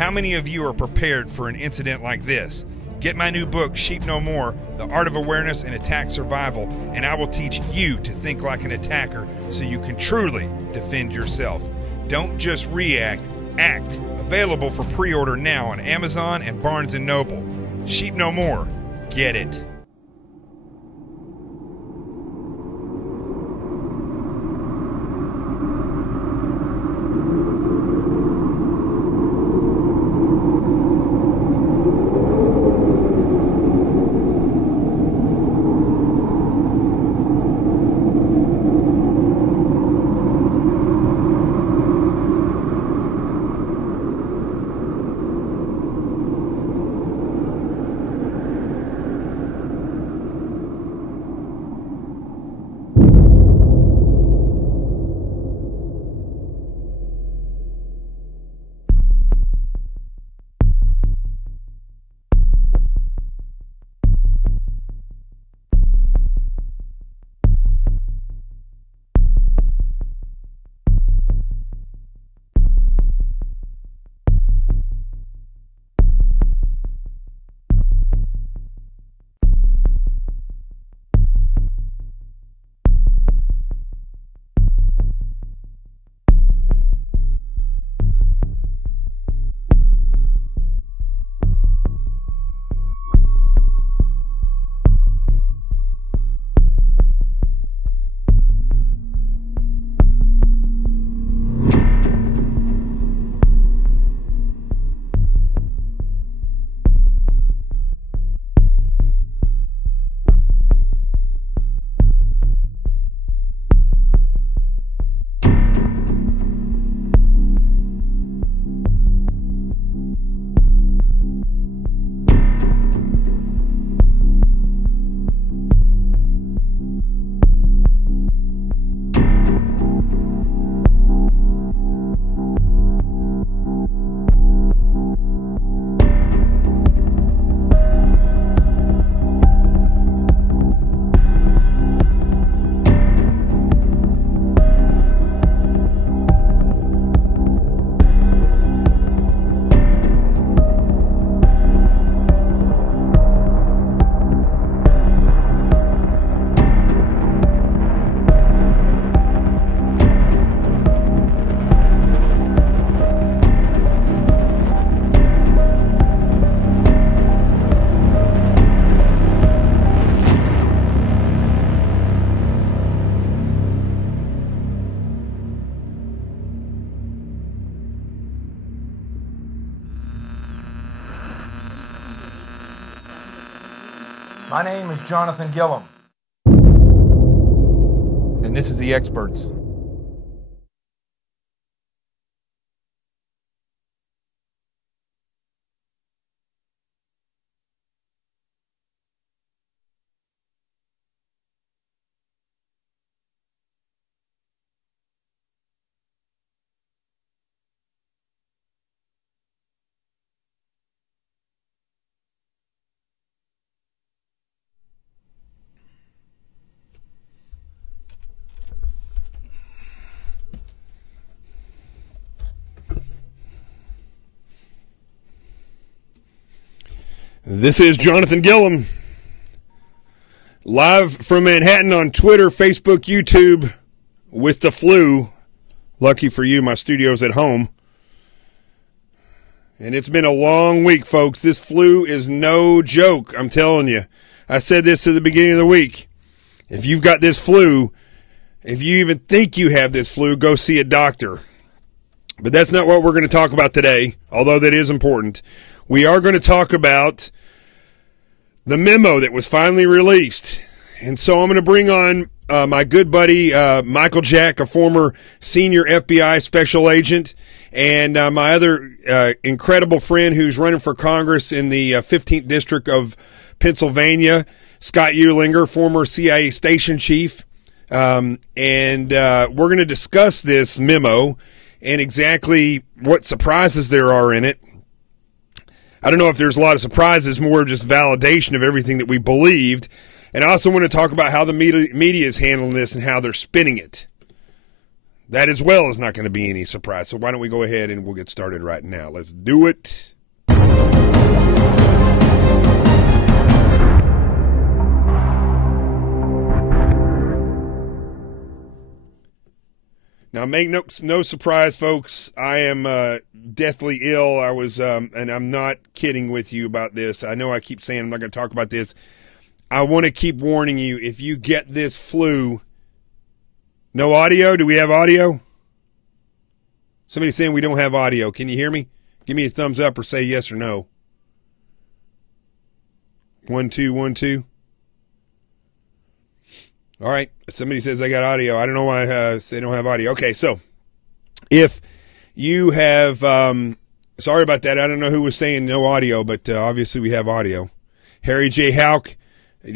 How many of you are prepared for an incident like this? Get my new book, Sheep No More, The Art of Awareness and Attack Survival, and I will teach you to think like an attacker so you can truly defend yourself. Don't just react, act. Available for pre-order now on Amazon and Barnes & Noble. Sheep No More. Get it. My name is Jonathan Gillum. And this is The Experts. This is Jonathan Gillum, live from Manhattan on Twitter, Facebook, YouTube, with the flu. Lucky for you, my studio's at home. And it's been a long week, folks. This flu is no joke, I'm telling you. I said this at the beginning of the week. If you've got this flu, if you even think you have this flu, go see a doctor. But that's not what we're going to talk about today, although that is important. We are going to talk about the memo that was finally released. And so I'm going to bring on my good buddy Michael Jack, a former senior FBI special agent, and my other incredible friend who's running for Congress in the 15th District of Pennsylvania, Scott Uehlinger, former CIA station chief. And we're going to discuss this memo and exactly what surprises there are in it. I don't know if there's a lot of surprises, more just validation of everything that we believed. And I also want to talk about how the media is handling this and how they're spinning it. That as well is not going to be any surprise. So why don't we go ahead and we'll get started right now. Let's do it. Now, make no surprise, folks. I am deathly ill. I was, and I'm not kidding with you about this. I know I keep saying I'm not going to talk about this. I want to keep warning you. If you get this flu, no audio. Do we have audio? Somebody's saying we don't have audio. Can you hear me? Give me a thumbs up or say yes or no. 1 2 1 2. All right. Somebody says I got audio. I don't know why they don't have audio. Okay, so if you have, sorry about that. I don't know who was saying no audio, but obviously we have audio. Harry J. Houck.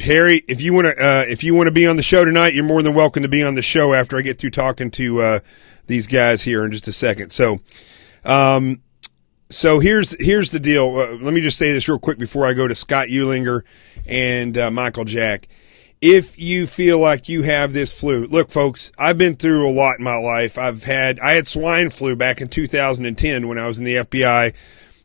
Harry, if you want to be on the show tonight, you're more than welcome to be on the show after I get through talking to these guys here in just a second. So, here's the deal. Let me just say this real quick before I go to Scott Ulinger and Michael Jack. If you feel like you have this flu, look, folks, I've been through a lot in my life. I had swine flu back in 2010 when I was in the FBI.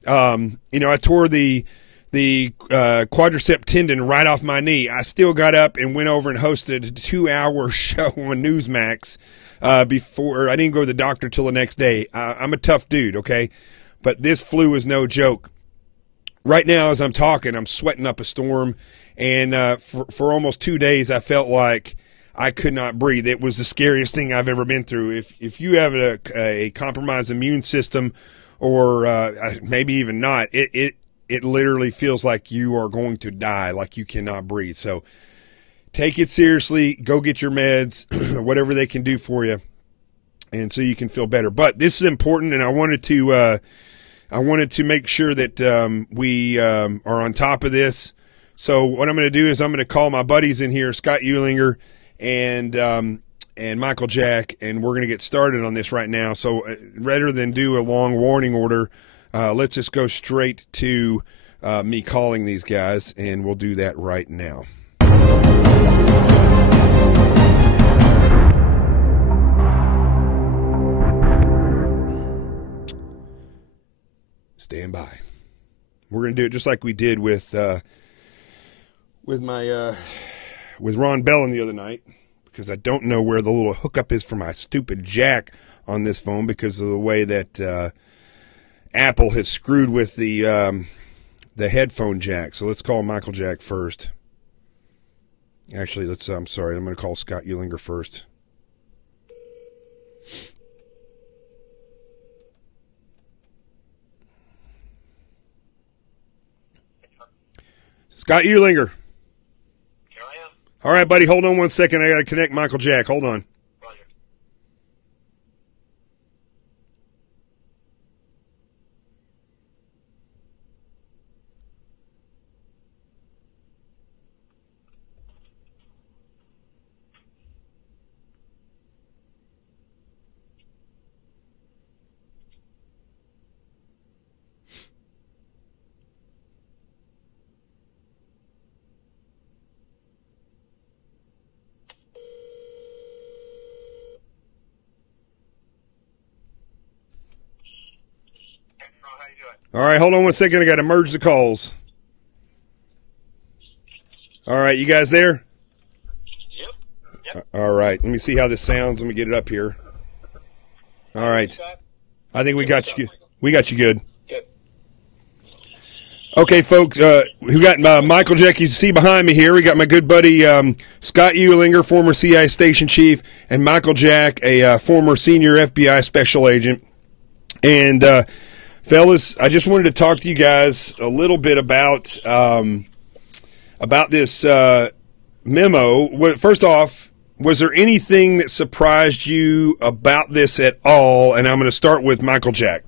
I tore the quadricep tendon right off my knee. I still got up and went over and hosted a 2-hour show on Newsmax before I didn't go to the doctor till the next day. I'm a tough dude, okay? But this flu is no joke. Right now, as I'm talking, I'm sweating up a storm. And for almost 2 days, I felt like I could not breathe. It was the scariest thing I've ever been through. If you have a compromised immune system, or maybe even not, it literally feels like you are going to die, like you cannot breathe. So take it seriously. Go get your meds, whatever they can do for you, and so you can feel better. But this is important, and I wanted to make sure that we are on top of this. So what I'm going to do is I'm going to call my buddies in here, Scott Ulinger and Michael Jack, and we're going to get started on this right now. So rather than do a long warning order, let's just go straight to me calling these guys, and we'll do that right now. Stand by. We're going to do it just like we did with Ron Bellin the other night, because I don't know where the little hookup is for my stupid jack on this phone because of the way that Apple has screwed with the headphone jack. So let's call Michael Jack first. Actually, I'm sorry. I'm going to call Scott Ulinger first. Scott Ulinger. Here I am. All right, buddy. Hold on 1 second. I got to connect Michael Jack. Hold on. Roger. How you doing? All right, hold on 1 second. I got to merge the calls. All right, you guys there? Yep. All right, let me see how this sounds. Let me get it up here. All right, I think we got you. We got you good. Good. Okay, folks, we got Michael Jack. You see behind me here. We got my good buddy Scott Ulinger, former CIA station chief, and Michael Jack, a former senior FBI special agent. And fellas, I just wanted to talk to you guys a little bit about this memo. First off, was there anything that surprised you about this at all? And I'm going to start with Michael Jack.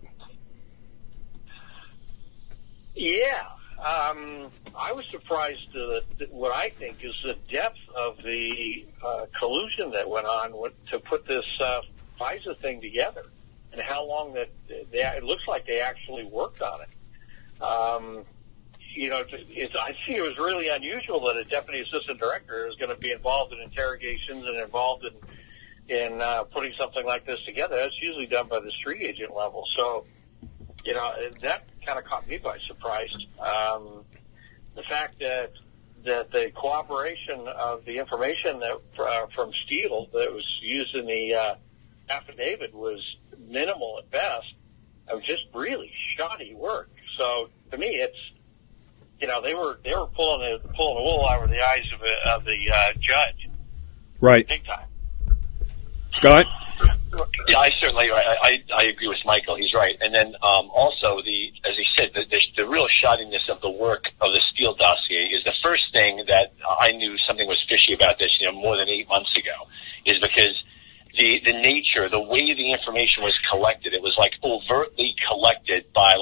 Yeah. I was surprised at what I think is the depth of the collusion that went on to put this FISA thing together, and how long that it looks like they actually worked on it. I see it was really unusual that a deputy assistant director is going to be involved in interrogations and involved in putting something like this together. That's usually done by the street agent level. So, that kind of caught me by surprise. The fact that the cooperation of the information that from Steele that was used in the affidavit was minimal at best. It was just really shoddy work. So to me, it's they were pulling the wool over the eyes of the judge. Right. Big time. Scott? Yeah, I certainly I agree with Michael. He's right. And then also as he said, the real shoddiness of the work of the Steele dossier is the first thing that I knew something was fishy about this, more than 8 months ago, is because the nature, the way the information was collected, it was like overtly collected by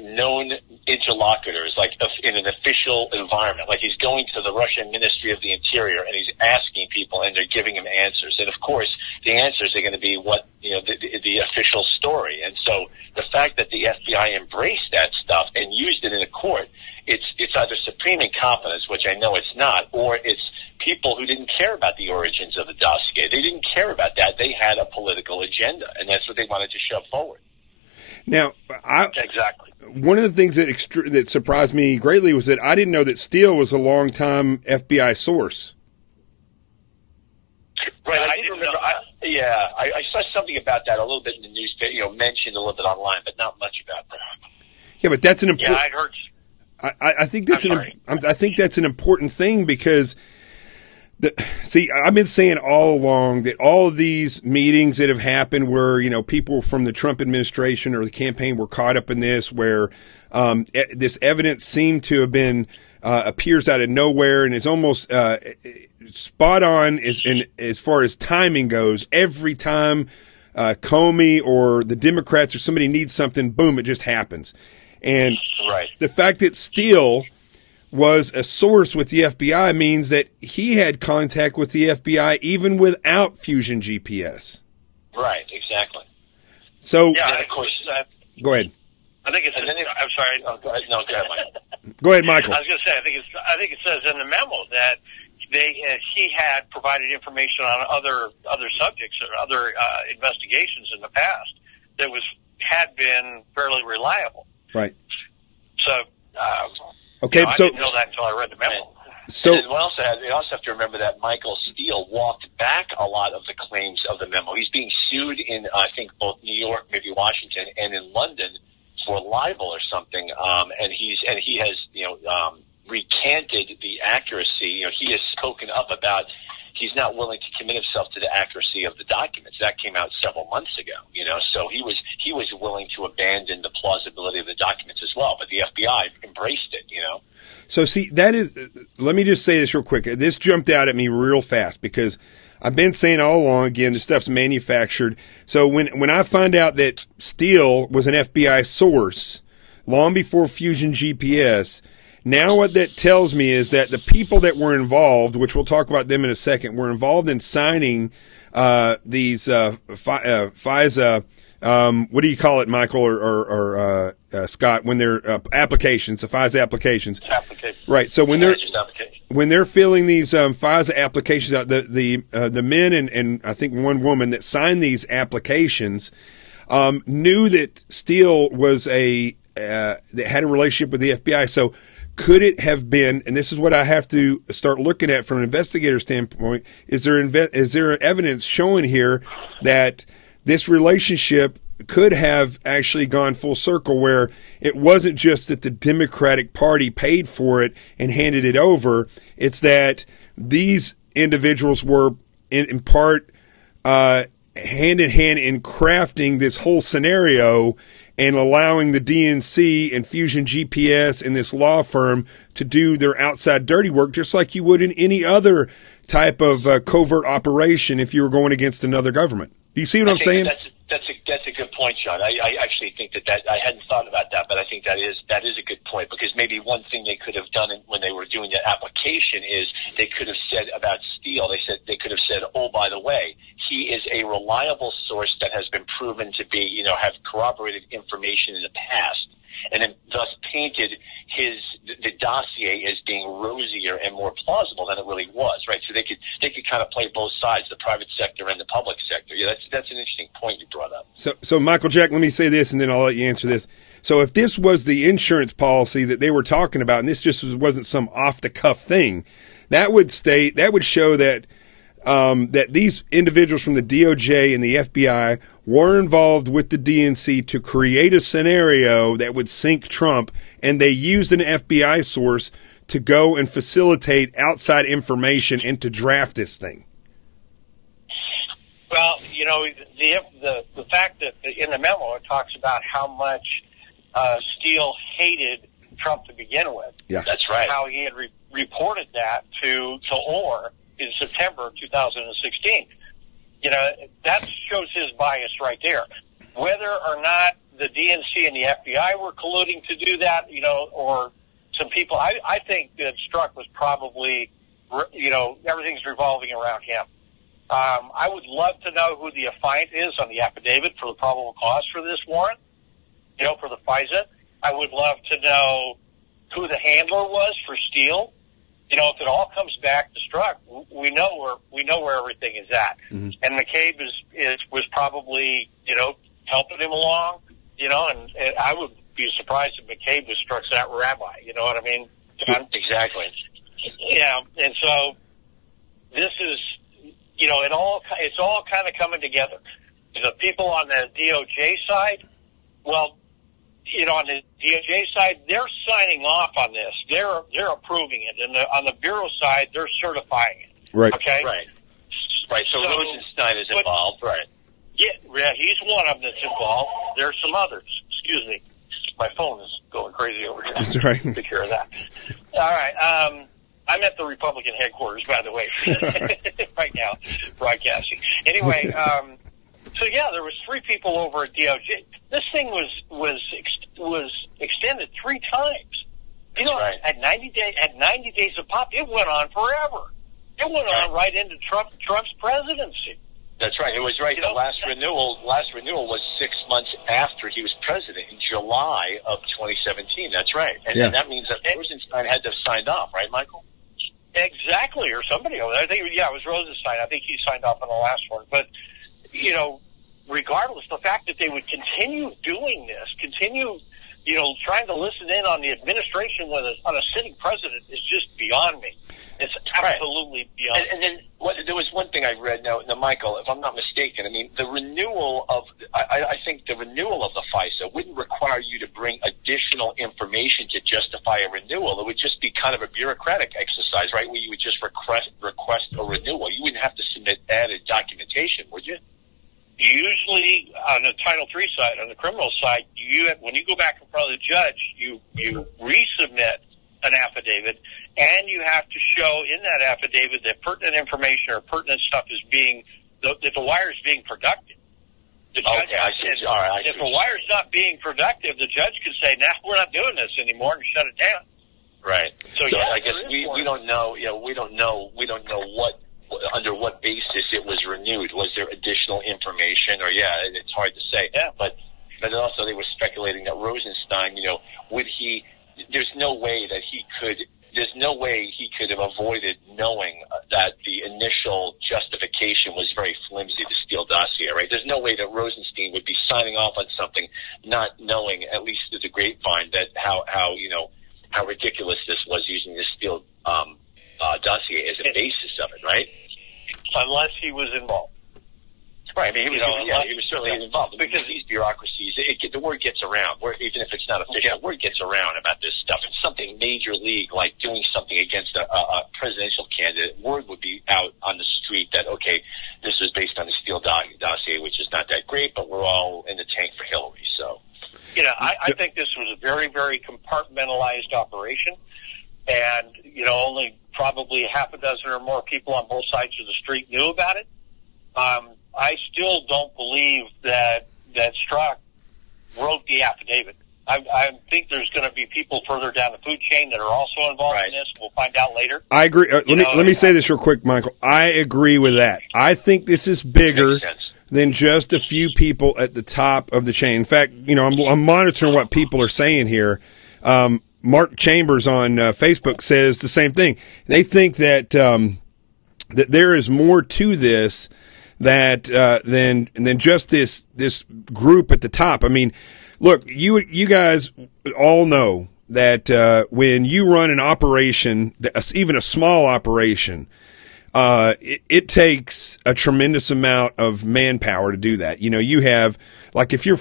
known interlocutors, like in an official environment. Like he's going to the Russian Ministry of the Interior and he's asking people and they're giving him answers. And of course, the answers are going to be what, the official story. And so the fact that the FBI embraced that stuff and used it in a court, it's either supreme incompetence, which I know it's not, or it's people who didn't care about the origins of the dossier. They didn't care about that. They had a political agenda, and that's what they wanted to shove forward. Now, Exactly. One of the things that surprised me greatly was that I didn't know that Steele was a longtime FBI source. Right, I didn't remember. I saw something about that a little bit in the newspaper, mentioned a little bit online, but not much about that. Yeah, but that's an important. Yeah, I heard. I think that's I think that's an important thing because, I've been saying all along that all of these meetings that have happened where people from the Trump administration or the campaign were caught up in this, where this evidence seemed to have been appears out of nowhere and is almost spot on as far as timing goes. Every time Comey or the Democrats or somebody needs something, boom, it just happens. And the fact that Steele was a source with the FBI means that he had contact with the FBI even without Fusion GPS. Right, exactly. So, Yeah, and of course, go ahead. I think it's. I'm sorry. Oh, go ahead. No, go ahead, Michael. Go ahead, Michael. I was going to say. I think it says in the memo that he had provided information on other subjects or other investigations in the past that had been fairly reliable. Right. So, okay, I so didn't know that until I read the memo. So we also have to remember that Michael Steele walked back a lot of the claims of the memo. He's being sued in, I think, both New York, maybe Washington, and in London for libel or something. And he has recanted the accuracy. He has spoken up about he's not willing to commit himself to the accuracy of the documents. That came out several months ago. So he was willing to abandon the plausibility of the documents as well. But the FBI embraced it. So see, let me just say this real quick. This jumped out at me real fast because I've been saying all along, again, this stuff's manufactured. So when I find out that Steele was an FBI source long before Fusion GPS, now what that tells me is that the people that were involved, which we'll talk about them in a second, were involved in signing these FISA, what do you call it, Michael or Scott, when they're applications, the FISA applications. Right. So when they're filling these FISA applications out, the men and I think one woman that signed these applications knew that Steele was that had a relationship with the FBI. So could it have been, and this is what I have to start looking at from an investigator standpoint, is there evidence showing here that this relationship could have actually gone full circle, where it wasn't just that the Democratic Party paid for it and handed it over, it's that these individuals were in part hand in hand in crafting this whole scenario and allowing the DNC and Fusion GPS and this law firm to do their outside dirty work, just like you would in any other type of covert operation if you were going against another government. Do you see what I'm saying? That's a good point, Sean. I actually think that I hadn't thought about that, but I think that is a good point, because maybe one thing they could have done when they were doing the application is they could have said about Steele, they could have said, oh, by the way, he is a reliable source that has been proven to be, have corroborated information in the past. and then thus painted the dossier as being rosier and more plausible than it really was, right? So they could kind of play both sides, the private sector and the public sector. Yeah, that's an interesting point you brought up. So Michael Jack, let me say this, and then I'll let you answer this. So if this was the insurance policy that they were talking about, and this just wasn't some off the cuff thing, that would show that that these individuals from the DOJ and the FBI were involved with the DNC to create a scenario that would sink Trump, and they used an FBI source to go and facilitate outside information and to draft this thing. Well, you know, the fact that in the memo it talks about how much Steele hated Trump to begin with. Yeah, that's right. How he had reported that to Orr in September of 2016. You know, that shows his bias right there. Whether or not the DNC and the FBI were colluding to do that, you know, or some people, I think that Strzok was probably, you know, everything's revolving around him. I would love to know who the affiant is on the affidavit for the probable cause for this warrant, you know, for the FISA. I would love to know who the handler was for Steele. You know, if it all comes back to Strzok, we know where everything is at. Mm-hmm. And McCabe was probably, you know, helping him along, you know, and I would be surprised if McCabe was Strzok's rabbi. You know what I mean? Exactly. Yeah, and so this is, you know, it's all kind of coming together. The people on the DOJ side, well, you know, on the DOJ side, they're signing off on this. They're approving it, and on the bureau side, they're certifying it. Right. Okay. Right. So Rosenstein is involved. Right. Yeah, he's one of them that's involved. There's some others. Excuse me, my phone is going crazy over here. That's right. Take care of that. All right. I'm at the Republican headquarters, by the way, right now, broadcasting. Anyway, so yeah, there was 3 people over at DOJ. This thing was extended 3 times. You know, right. at 90 days of pop, it went on forever. It went on right into Trump's presidency. That's right. It was right. The last renewal was 6 months after he was president in July of 2017. That's right. And that means that Rosenstein had to have signed off, right, Michael? Exactly, or somebody over there. I think, it was Rosenstein. I think he signed off on the last one. But, you know, regardless, the fact that they would continue doing this, you know, trying to listen in on the administration on a sitting president is just beyond me. It's absolutely beyond me. And then there was one thing I read now, Michael, if I'm not mistaken, I mean, the renewal of the FISA wouldn't require you to bring additional information to justify a renewal. It would just be kind of a bureaucratic exercise, right, where you would just request a renewal. You wouldn't have to submit added documentation, would you? Usually, on the Title III side, on the criminal side, when you go back in front of the judge, you resubmit an affidavit, and you have to show in that affidavit that pertinent information or pertinent stuff is that the wire is being productive. The judge, I see. All right, if the wire's not being productive, the judge could say, "Nah, we're not doing this anymore," and shut it down. Right. So yeah, I guess we don't know. You know, we don't know what. Under what basis it was renewed? Was there additional information? Or it's hard to say. Yeah. But also they were speculating that Rosenstein, you know, there's no way he could have avoided knowing that the initial justification was very flimsy, the Steele dossier, right? There's no way that Rosenstein would be signing off on something not knowing, at least through the grapevine, that how ridiculous this was, using the Steele dossier as a basis of it, right? Unless he was involved. Right. I mean, he was certainly involved. Because these bureaucracies, the word gets around. Even if it's not official, the word gets around about this stuff. It's something major league, like doing something against a presidential candidate. Word would be out on the street that, okay, this was based on the Steele dossier, which is not that great, but we're all in the tank for Hillary. So, you know, I think this was a very, very compartmentalized operation. And, you know, only probably half a dozen or more people on both sides of the street knew about it. I still don't believe that Strzok wrote the affidavit. I think there's going to be people further down the food chain that are also involved in this. We'll find out later. I agree. Let me say this real quick, Michael. I agree with that. I think this is bigger than just a few people at the top of the chain. In fact, I'm monitoring what people are saying here. Mark Chambers on Facebook says the same thing. They think that that there is more to this than just this group at the top. I mean, look, you guys all know that when you run an operation, even a small operation, it takes a tremendous amount of manpower to do that. You have, like, if you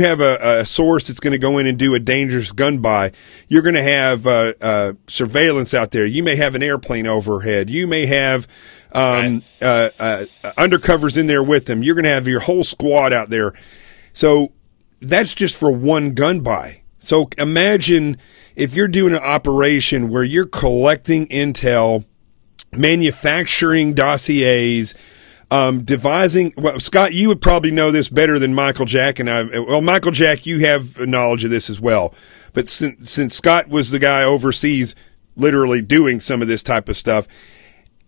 have a source that's going to go in and do a dangerous gun buy, you're going to have surveillance out there. You may have an airplane overhead. You may have undercovers in there with them. You're going to have your whole squad out there. So that's just for one gun buy. So imagine if you're doing an operation where you're collecting intel, manufacturing dossiers, devising. Well, Scott, you would probably know this better than Michael Jack and I. Well, Michael Jack, you have knowledge of this as well. But since Scott was the guy overseas, literally doing some of this type of stuff,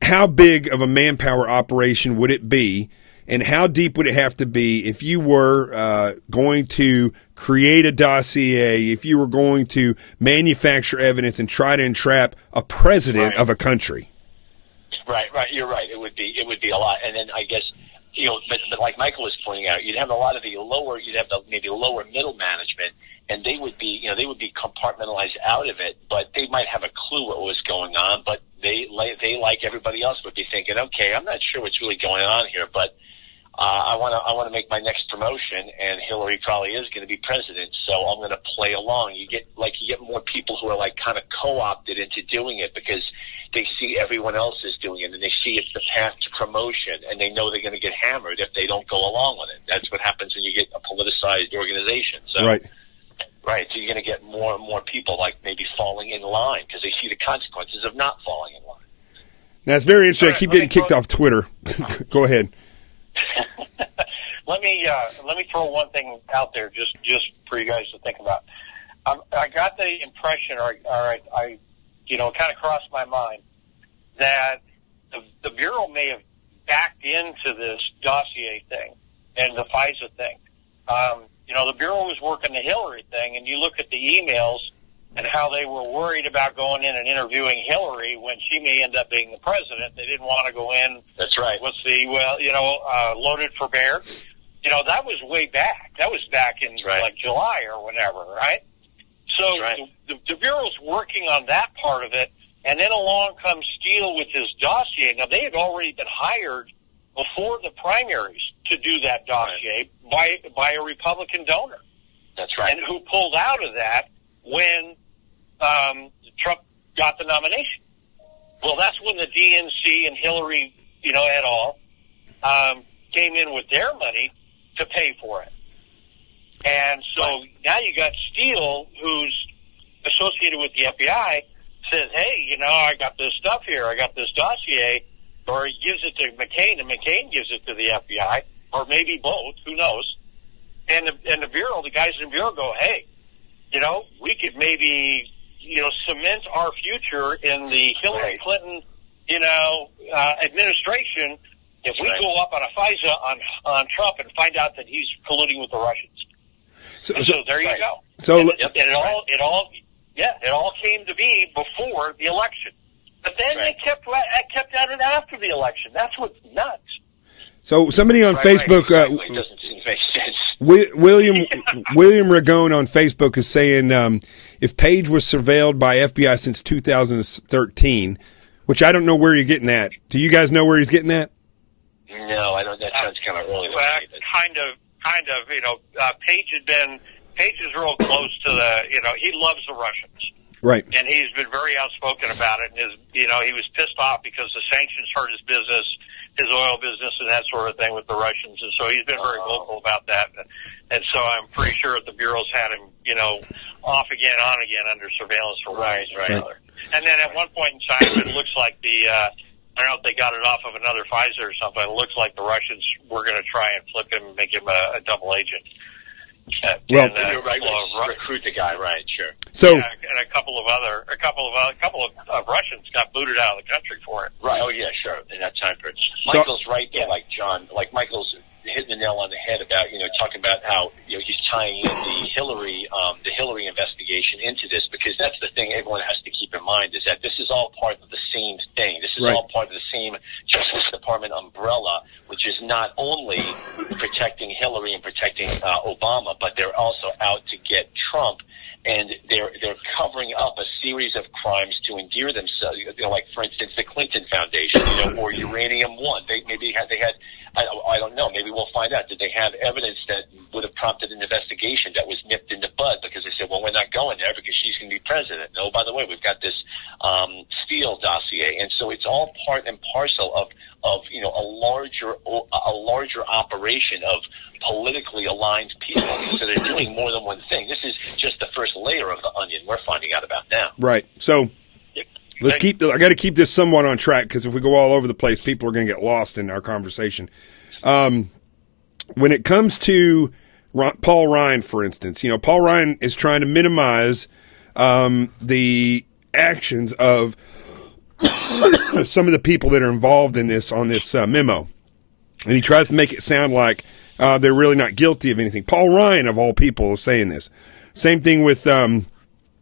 how big of a manpower operation would it be, and how deep would it have to be if you were going to create a dossier, if you were going to manufacture evidence and try to entrap a president of a country? Right. You're right. It would be a lot. And then I guess, but like Michael was pointing out, you'd have a lot of the maybe lower middle management, and they would be compartmentalized out of it, but they might have a clue what was going on, but they like everybody else would be thinking, okay, I'm not sure what's really going on here, but I want to make my next promotion, and Hillary probably is going to be president, so I'm going to play along. You get more people who are like kind of co-opted into doing it because they see everyone else is doing it, and they see it's the path to promotion, and they know they're going to get hammered if they don't go along with it. That's what happens when you get a politicized organization. So, right. So you're going to get more and more people like maybe falling in line because they see the consequences of not falling in line. Now, it's very interesting. I keep getting kicked off Twitter. Go ahead. Let me throw one thing out there just for you guys to think about. I got the impression, or I kind of crossed my mind that the Bureau may have backed into this dossier thing and the FISA thing. The Bureau was working the Hillary thing, and you look at the emails and how they were worried about going in and interviewing Hillary when she may end up being the president. They didn't want to go in. That's right. With the, loaded for bear. That was way back. That was back in like July or whenever, right? So the Bureau's working on that part of it, and then along comes Steele with his dossier. Now, they had already been hired before the primaries to do that dossier by a Republican donor. That's right. And who pulled out of that when Trump got the nomination. Well, that's when the DNC and Hillary, et al., came in with their money to pay for it. And so now you got Steele, who's associated with the FBI, says, hey, I got this stuff here. I got this dossier. Or he gives it to McCain, and McCain gives it to the FBI, or maybe both. Who knows? And the Bureau, the guys in the Bureau go, hey, we could maybe, cement our future in the Hillary Clinton, administration if we go up on a FISA on Trump and find out that he's colluding with the Russians. So there you go. So it all came to be before the election, but then they kept at it after the election. That's what's nuts. So somebody on Facebook, It doesn't seem to make sense. William Ragone on Facebook is saying if Page was surveilled by FBI since 2013, which I don't know where you're getting that. Do you guys know where he's getting that? No, I don't. That sounds kind of early. Well, kind of. Page is real close to the. He loves the Russians. Right. And he's been very outspoken about it. And he was pissed off because the sanctions hurt his business, his oil business, and that sort of thing with the Russians. And so he's been very vocal about that. And so I'm pretty sure that the Bureau's had him, off again, on again under surveillance for one reason or another. And then at one point in time, it looks like I don't know if they got it off of another FISA or something. It looks like the Russians were going to try and flip him and make him a double agent. You're right. Recruit the guy, right? Sure. So, and a couple of Russians got booted out of the country for it. Right. Oh yeah, sure. In that time period, Michael's right there. Like John, like Michael's hitting the nail on the head about, talking about how, he's tying in the Hillary investigation into this, because that's the thing everyone has to keep in mind, is that this is all part of the same thing. This is all part of the same Justice Department umbrella, which is not only protecting Hillary and protecting Obama, but they're also out to get Trump. And they're covering up a series of crimes to endear themselves. Like, for instance, the Clinton Foundation, or Uranium One. They had. I don't know. Maybe we'll find out. Did they have evidence that would have prompted an investigation that was nipped in the bud because they said, well, we're not going there because she's going to be president. No, by the way, we've got this Steele dossier, and so it's all part and parcel of a larger operation of politically aligned people. So they're doing more than one thing. This is just the first layer of the onion we're finding out about now. Right. So I got to keep this somewhat on track, because if we go all over the place, people are going to get lost in our conversation. When it comes to Paul Ryan, for instance, Paul Ryan is trying to minimize the actions of some of the people that are involved in this on this memo, and he tries to make it sound like they're really not guilty of anything. Paul Ryan, of all people, is saying this. Same thing with John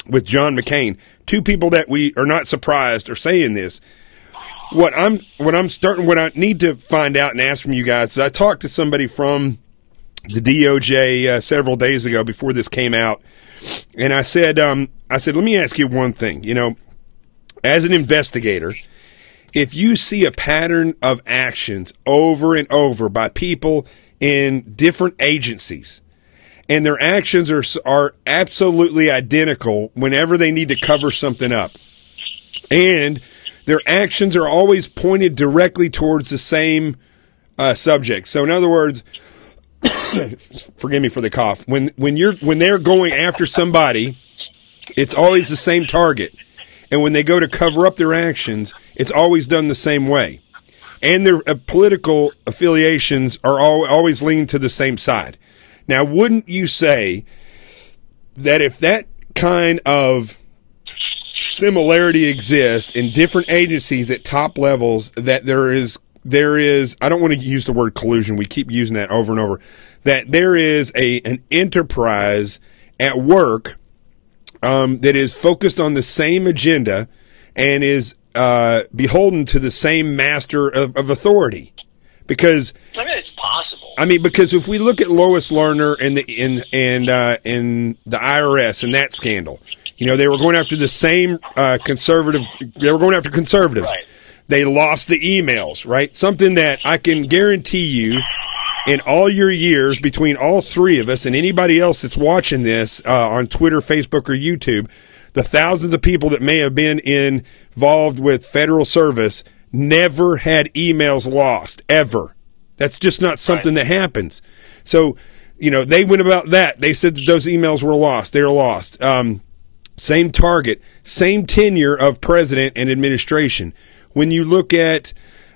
McCain. Two people that we are not surprised are saying this. What I need to find out and ask from you guys is, I talked to somebody from the DOJ several days ago before this came out, and I said, let me ask you one thing. As an investigator, if you see a pattern of actions over and over by people in different agencies, and their actions are absolutely identical whenever they need to cover something up, and their actions are always pointed directly towards the same subject. So in other words, forgive me for the cough. When they're going after somebody, it's always the same target. And when they go to cover up their actions, it's always done the same way. And their political affiliations are always leaning to the same side. Now, wouldn't you say that if that kind of similarity exists in different agencies at top levels, that there is, I don't want to use the word collusion, we keep using that over and over, that there is an enterprise at work that is focused on the same agenda and is beholden to the same master of authority? Because it's possible. Because if we look at Lois Lerner and the IRS and that scandal, they were going after the same conservative. They were going after conservatives. Right. They lost the emails, right? Something that I can guarantee you, in all your years, between all three of us and anybody else that's watching this on Twitter, Facebook, or YouTube, the thousands of people that may have been involved with federal service never had emails lost, ever. That's just not something that happens. So, they went about that. They said that those emails were lost. They were lost. Same target, same tenure of president and administration. When you look at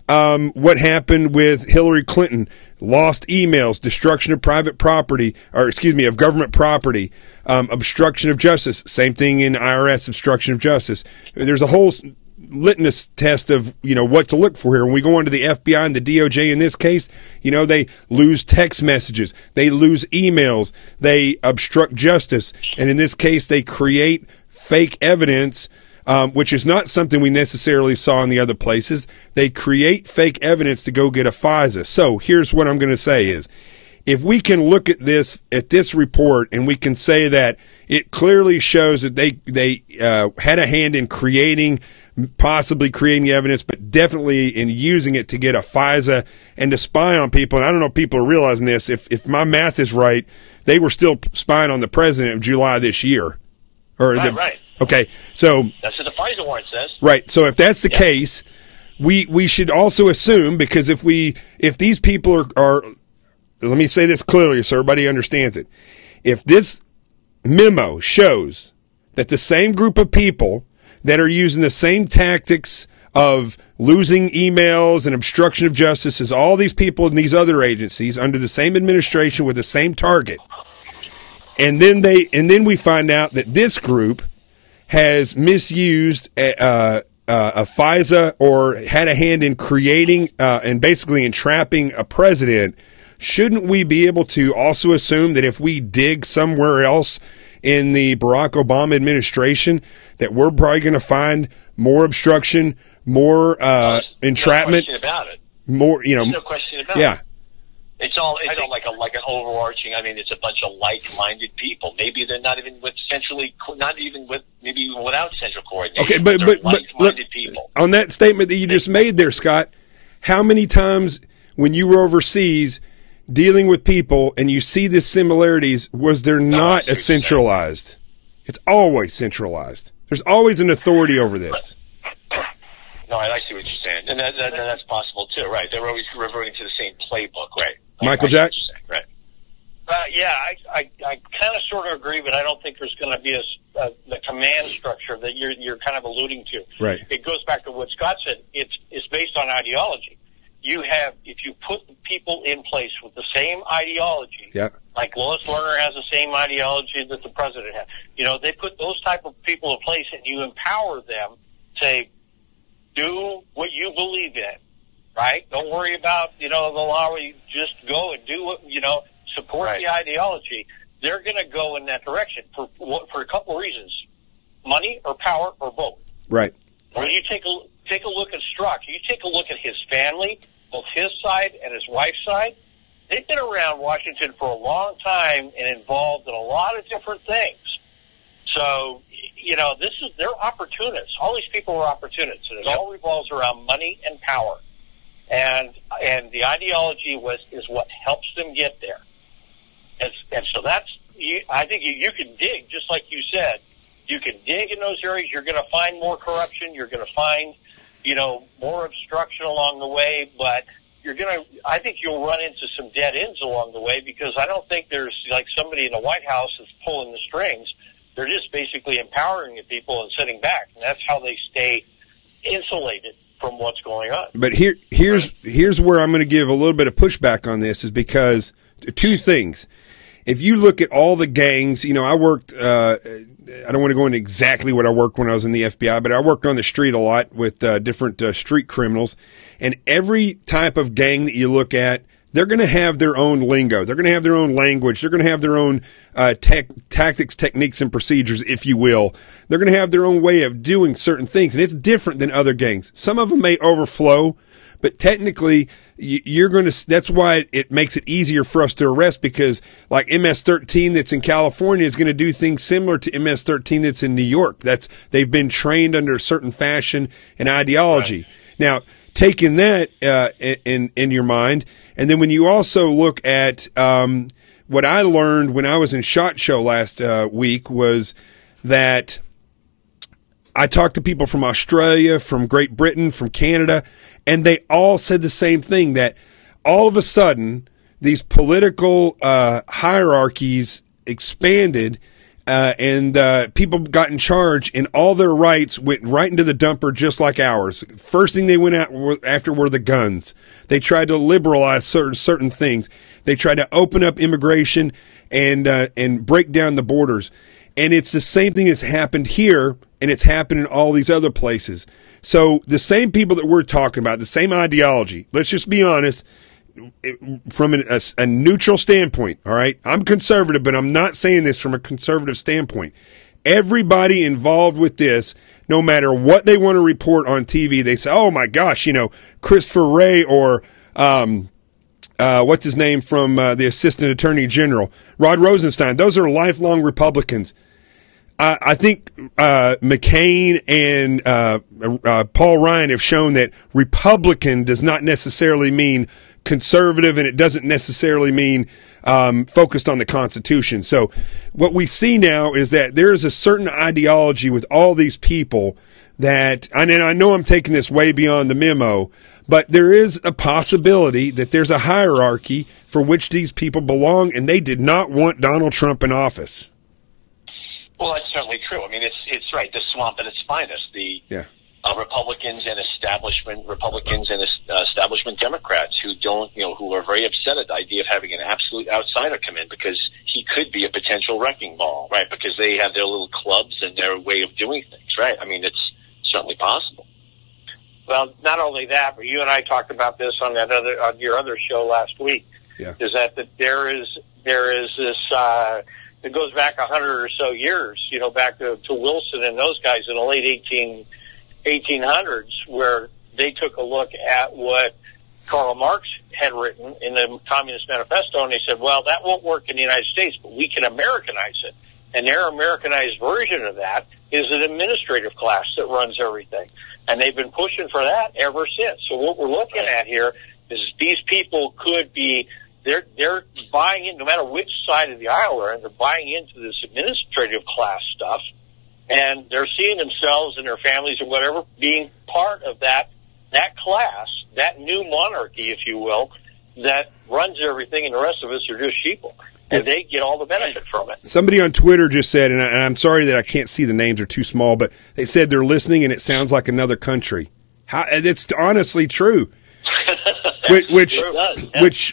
what happened with Hillary Clinton, lost emails, destruction of private property, of government property, obstruction of justice. Same thing in IRS, obstruction of justice. There's a whole litmus test of, what to look for here. When we go into the FBI and the DOJ in this case, they lose text messages, they lose emails, they obstruct justice, and in this case, they create fake evidence, which is not something we necessarily saw in the other places. They create fake evidence to go get a FISA. So here's what I'm going to say is, if we can look at this report and we can say that it clearly shows that they had a hand in possibly creating the evidence, but definitely in using it to get a FISA and to spy on people. And I don't know if people are realizing this. If my math is right, they were still spying on the president of July this year. Right. Okay, so that's what the FISA warrant says. Right. So if that's the case, we should also assume, because if these people are, let me say this clearly so everybody understands it. If this memo shows that the same group of people that are using the same tactics of losing emails and obstruction of justice as all these people in these other agencies under the same administration with the same target, and then we find out that this group has misused a FISA or had a hand in creating and basically entrapping a president shouldn't we be able to also assume that if we dig somewhere else in the Barack Obama administration, that we're probably going to find more obstruction, more entrapment, no question about it. more, There's no question about it. Yeah. It's all like an overarching. I mean, it's a bunch of like-minded people. Maybe they're not even maybe even without central coordination. Okay, but like-minded people. On that statement that you just made there, Scott, how many times when you were overseas dealing with people and you see the similarities, was there not a centralized? It's always centralized. There's always an authority over this. No, I see what you're saying, and that's possible too, right? They're always reverting to the same playbook, right? Michael Jack? Right. Yeah, I kind of sort of agree, but I don't think there's going to be the command structure that you're kind of alluding to. Right. It goes back to what Scott said. It's based on ideology. If you put people in place with the same ideology, like Lois Lerner has the same ideology that the president has. They put those type of people in place, and you empower them. Say, do what you believe in, right? Don't worry about the law. You just go and do what support the ideology. They're going to go in that direction for a couple of reasons: money or power or both. Right. When you take a look at Strzok, you take a look at his family, both his side and his wife's side. They've been around Washington for a long time and involved in a lot of different things. So, they're opportunists. All these people are opportunists, and it all revolves around money and power. And the ideology is what helps them get there. And so I think you can dig, just like you said. You can dig in those areas. You're going to find more corruption. You're going to find, more obstruction along the way. But I think you'll run into some dead ends along the way, because I don't think there's like somebody in the White House that's pulling the strings. They're just basically empowering the people and sitting back. And that's how they stay insulated from what's going on. But here's where I'm going to give a little bit of pushback on this, is because two things. If you look at all the gangs, I worked, I don't want to go into exactly what I worked when I was in the FBI, but I worked on the street a lot with different street criminals. And every type of gang that you look at, they're going to have their own lingo. They're going to have their own language. They're going to have their own tactics, techniques, and procedures, if you will. They're going to have their own way of doing certain things, and it's different than other gangs. Some of them may overflow, but technically, you're going to. That's why it makes it easier for us to arrest, because like MS-13 that's in California is going to do things similar to MS-13 that's in New York. They've been trained under a certain fashion and ideology. Right. Now, taking that in your mind, and then when you also look at what I learned when I was in SHOT Show last week, was that I talked to people from Australia, from Great Britain, from Canada, and they all said the same thing, that all of a sudden these political hierarchies expanded, and people got in charge, and all their rights went right into the dumper, just like ours. First thing they went after were the guns. They tried to liberalize certain things. They tried to open up immigration and break down the borders. And it's the same thing that's happened here, and it's happened in all these other places. So the same people that we're talking about, the same ideology, let's just be honest, from a neutral standpoint, all right? I'm conservative, but I'm not saying this from a conservative standpoint. Everybody involved with this, no matter what they want to report on TV, they say, oh, my gosh, Christopher Wray or what's his name from the Assistant Attorney General, Rod Rosenstein. Those are lifelong Republicans. I think McCain and Paul Ryan have shown that Republican does not necessarily mean conservative, and it doesn't necessarily mean focused on the Constitution. So what we see now is that there is a certain ideology with all these people that, and I know I'm taking this way beyond the memo, but there is a possibility that there's a hierarchy for which these people belong, and they did not want Donald Trump in office. Well, that's certainly true. I mean, it's right. The swamp at its finest. The Republicans and establishment Democrats who are very upset at the idea of having an absolute outsider come in, because he could be a potential wrecking ball, right? Because they have their little clubs and their way of doing things, right? I mean, it's certainly possible. Well, not only that, but you and I talked about this on your other show last week. Yeah. is that there is this. It goes back 100 or so years, back to Wilson and those guys in the late 1800s, where they took a look at what Karl Marx had written in the Communist Manifesto, and they said, well, that won't work in the United States, but we can Americanize it. And their Americanized version of that is an administrative class that runs everything. And they've been pushing for that ever since. So what we're looking at here is these people could be, they're buying in, no matter which side of the aisle they're in, they're buying into this administrative class stuff, and they're seeing themselves and their families and whatever being part of that class, that new monarchy, if you will, that runs everything, and the rest of us are just sheeple. And they get all the benefit from it. Somebody on Twitter just said, and I'm sorry that I can't see the names, are too small, but they said they're listening and it sounds like another country. It's honestly true. Which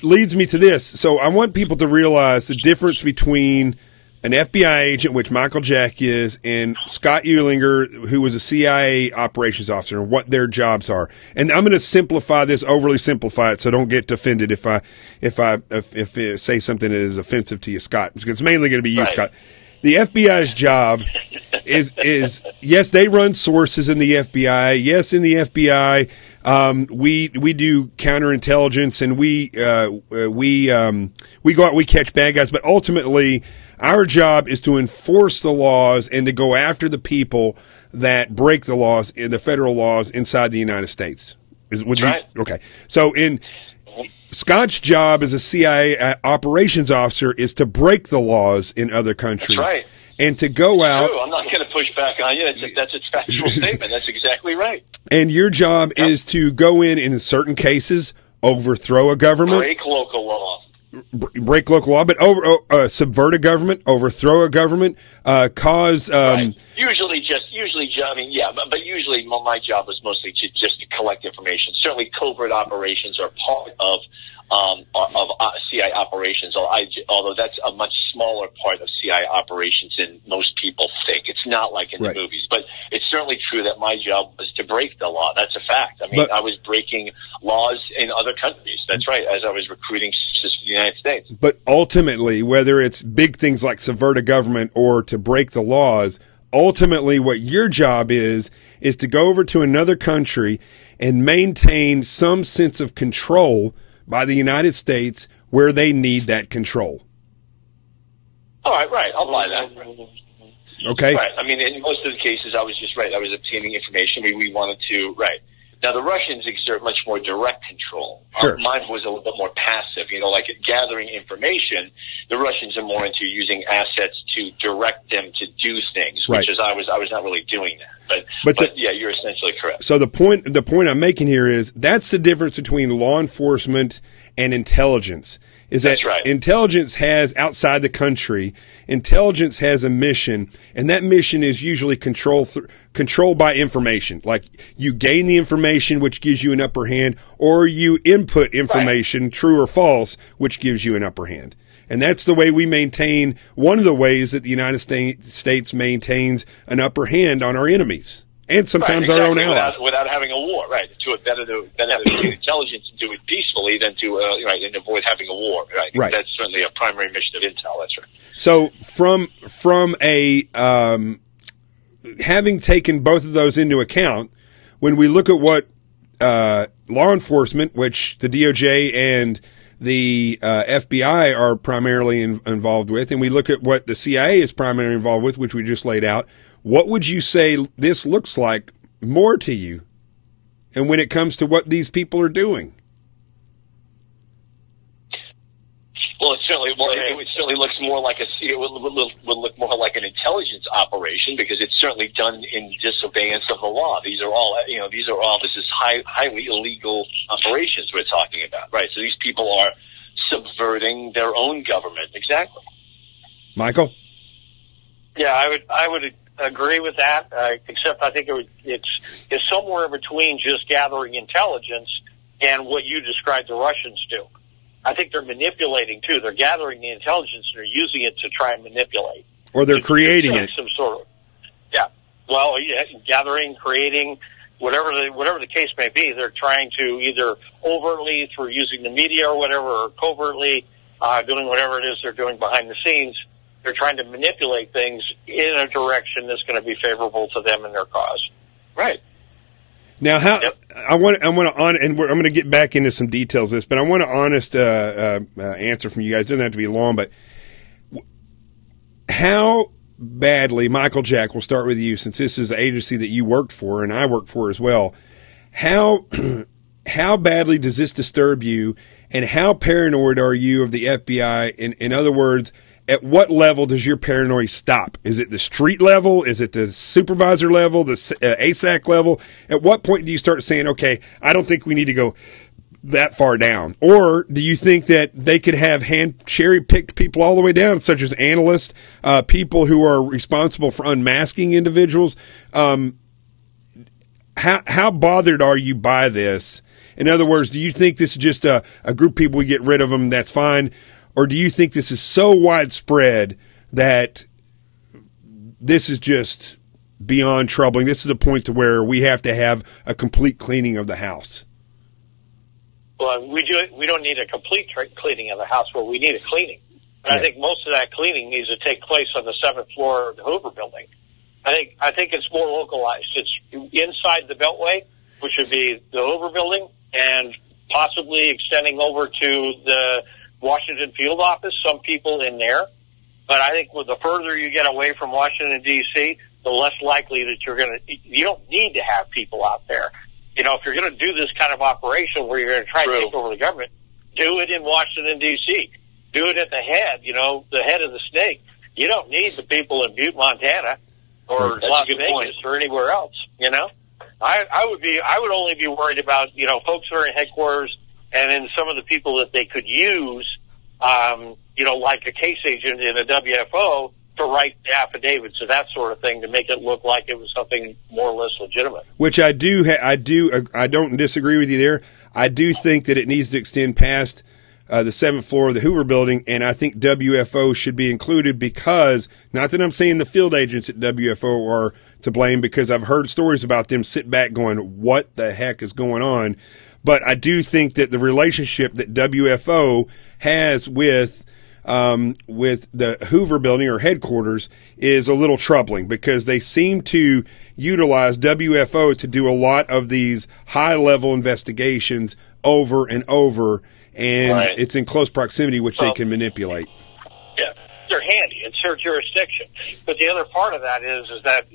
leads me to this. So I want people to realize the difference between an FBI agent, which Michael Jack is, and Scott Eulinger, who was a CIA operations officer, and what their jobs are. And I'm going to simplify this, overly simplify it, so don't get offended if I say something that is offensive to you, Scott, because it's mainly going to be you, right. Scott. The FBI's job is yes, they run sources in the FBI. Yes, in the FBI, we do counterintelligence, and we go out, we catch bad guys, but ultimately, our job is to enforce the laws and to go after the people that break the laws, the federal laws inside the United States. Right. Okay. So in Scott's job as a CIA operations officer is to break the laws in other countries. That's right. And to go out. True. I'm not going to push back on you. That's a factual statement. That's exactly right. And your job is to go in certain cases, overthrow a government. Break local law. Break local law, but subvert a government, overthrow a government, cause. Right. Usually, I mean, yeah, but usually my job was mostly just to collect information. Certainly, covert operations are part of CIA operations, although that's a much smaller part of CIA operations than most people think. It's not like in the movies, but it's certainly true that my job was to break the law. That's a fact. I mean, I was breaking laws in other countries. That's right, as I was recruiting for the United States. But ultimately, whether it's big things like subvert a government or to break the laws, ultimately what your job is to go over to another country and maintain some sense of control by the United States where they need that control. All right. I'll buy that. Okay. Right. I mean, in most of the cases, I was just right. I was obtaining information we wanted to, right. Now, the Russians exert much more direct control. Sure. Mine was a little bit more passive, like gathering information. The Russians are more into using assets to direct them to do things, which is I was not really doing that. But yeah, you're essentially correct. So the point I'm making here is that's the difference between law enforcement and intelligence. That's right. Intelligence has, outside the country, intelligence has a mission, and that mission is usually controlled by information. Like you gain the information, which gives you an upper hand, or you input information, true or false, which gives you an upper hand. And that's the way we maintain, one of the ways that the United States maintains an upper hand on our enemies. And sometimes our own allies. Without having a war, right. Better to gain intelligence and do it peacefully than to and avoid having a war, right? Right. That's certainly a primary mission of intel, that's right. So from a having taken both of those into account, when we look at what law enforcement, which the DOJ and the FBI are primarily involved with, and we look at what the CIA is primarily involved with, which we just laid out, what would you say this looks like more to you? And when it comes to what these people are doing? Well, it certainly looks more like it would look more like an intelligence operation, because it's certainly done in disobeyance of the law. This is highly illegal operations we're talking about, right? So these people are subverting their own government. Exactly. Michael? Yeah, I would agree with that, except I think it's somewhere between just gathering intelligence and what you described the Russians do. I think they're manipulating, too. They're gathering the intelligence and they're using it to try and manipulate. Or they're creating it. Some sort of, yeah. Well, yeah, gathering, creating, whatever the case may be, they're trying to either overtly through using the media or whatever, or covertly doing whatever it is they're doing behind the scenes. They're trying to manipulate things in a direction that's going to be favorable to them and their cause. Right. Now, I'm going to get back into some details of this, but I want an honest answer from you guys. It doesn't have to be long, but how badly, Michael Jack, we'll start with you, since this is the agency that you worked for and I worked for as well. How badly does this disturb you, and how paranoid are you of the FBI? In other words, at what level does your paranoia stop? Is it the street level? Is it the supervisor level, the ASAC level? At what point do you start saying, okay, I don't think we need to go that far down? Or do you think that they could have cherry-picked people all the way down, such as analysts, people who are responsible for unmasking individuals? How bothered are you by this? In other words, do you think this is just a group of people, we get rid of them, that's fine? Or do you think this is so widespread that this is just beyond troubling? This is a point to where we have to have a complete cleaning of the house. Well, we don't need a complete cleaning of the house, but we need a cleaning. And I think most of that cleaning needs to take place on the 7th floor of the Hoover Building. I think it's more localized. It's inside the Beltway, which would be the Hoover Building, and possibly extending over to the Washington field office, some people in there. But I think the further you get away from Washington, D.C., the less likely that you don't need to have people out there. You know, if you're going to do this kind of operation where you're going to try to take over the government, do it in Washington, D.C. Do it at the head, the head of the snake. You don't need the people in Butte, Montana, or Las Vegas or anywhere else, I would only be worried about, folks that are in headquarters and then some of the people that they could use, like a case agent in a WFO to write affidavits and that sort of thing to make it look like it was something more or less legitimate. Which I don't disagree with you there. I do think that it needs to extend past the 7th floor of the Hoover Building, and I think WFO should be included because, not that I'm saying the field agents at WFO are to blame, because I've heard stories about them sit back going, what the heck is going on? But I do think that the relationship that WFO has with the Hoover Building or headquarters is a little troubling, because they seem to utilize WFO to do a lot of these high-level investigations over and over, and it's in close proximity, which they can manipulate. Yeah, they're handy. It's their jurisdiction. But the other part of that is that,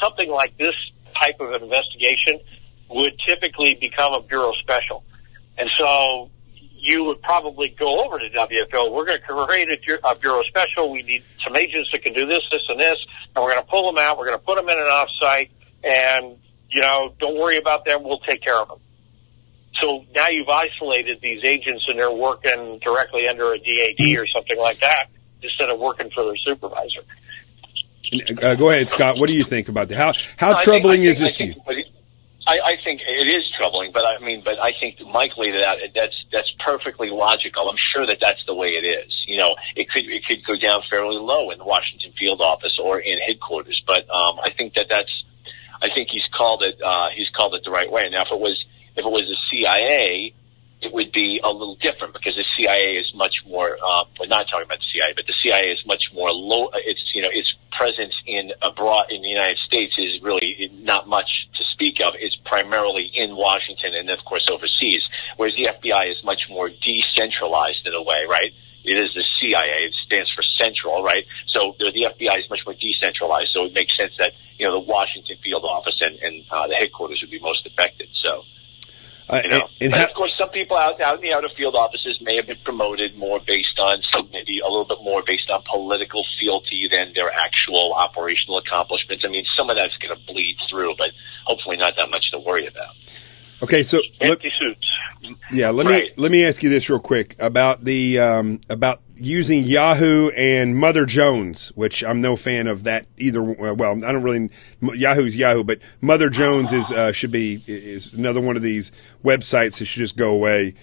something like this type of investigation would typically become a bureau special. And so you would probably go over to WFO. We're going to create a bureau special. We need some agents that can do this, this, and this, and we're going to pull them out. We're going to put them in an offsite, and, don't worry about them. We'll take care of them. So now you've isolated these agents, and they're working directly under a DAD or something like that instead of working for their supervisor. Go ahead, Scott. What do you think about that? How troubling is this to you? I think it is troubling, but I think Mike laid it out. That's perfectly logical. I'm sure that's the way it is. It could go down fairly low in the Washington field office or in headquarters, but I think I think he's called it the right way. Now, if it was the CIA, it would be a little different, because the CIA is much more. We're not talking about the CIA, but the CIA is much more low. Its presence abroad in the United States is really not much to speak of. It's primarily in Washington and, of course, overseas. Whereas the FBI is much more decentralized in a way, right? It is the CIA. It stands for Central, right? So the FBI is much more decentralized. So it makes sense that the Washington field office and the headquarters would be most affected. So. And of course, some people out in the outer field offices may have been promoted more based on maybe a little bit more based on political fealty than their actual operational accomplishments. I mean, some of that's going to bleed through, but hopefully not that much to worry about. Okay, so empty suits. Yeah, let me ask you this real quick about the about using Yahoo and Mother Jones, which I'm no fan of that either. Well, I don't really. Yahoo's Yahoo, but Mother Jones is another one of these websites that should just go away.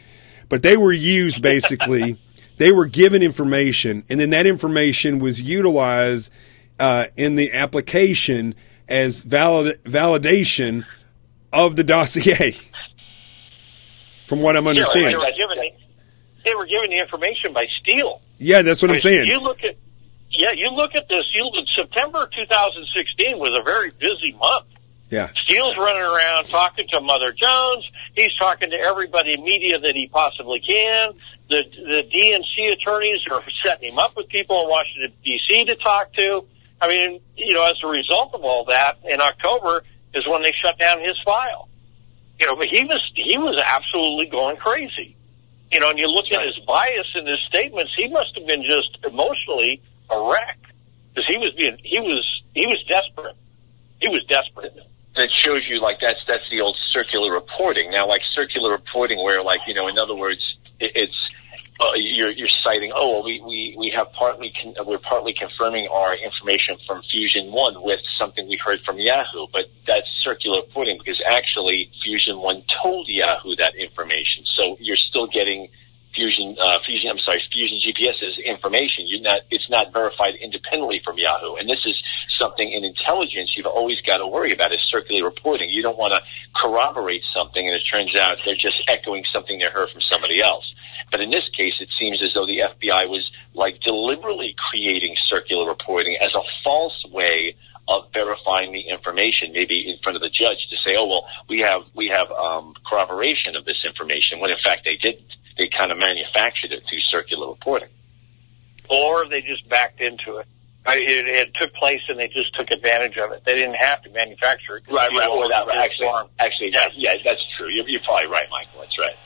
But they were used basically. They were given information, and then that information was utilized in the application as validation of the dossier, from what I'm understanding. They were given the information by Steele. Yeah, that's what I'm saying. You look at this. September 2016 was a very busy month. Yeah. Steele's running around talking to Mother Jones. He's talking to everybody in media that he possibly can. The DNC attorneys are setting him up with people in Washington, D.C. to talk to. I mean, as a result of all that, in October is when they shut down his file. But he was absolutely going crazy. And you look at his bias in his statements, he must have been just emotionally a wreck because he was desperate. He was desperate. That shows you, that's the old circular reporting. Now, circular reporting where, in other words, it's you're citing, we're partly confirming our information from Fusion One with something we heard from Yahoo, but that's circular reporting because actually Fusion One told Yahoo that information. So you're still getting Fusion GPS's information. It's not verified independently from Yahoo. And this is something in intelligence you've always got to worry about is circular reporting. You don't want to corroborate something and it turns out they're just echoing something they heard from somebody else. But in this case, it seems as though the FBI was deliberately creating circular reporting as a false way of verifying the information, maybe in front of the judge to say, we have corroboration of this information, when in fact they didn't. They kind of manufactured it through circular reporting. Or they just backed into it. It took place and they just took advantage of it. They didn't have to manufacture it. Right. Actually, yeah, that's true. You're probably right, Michael. That's right.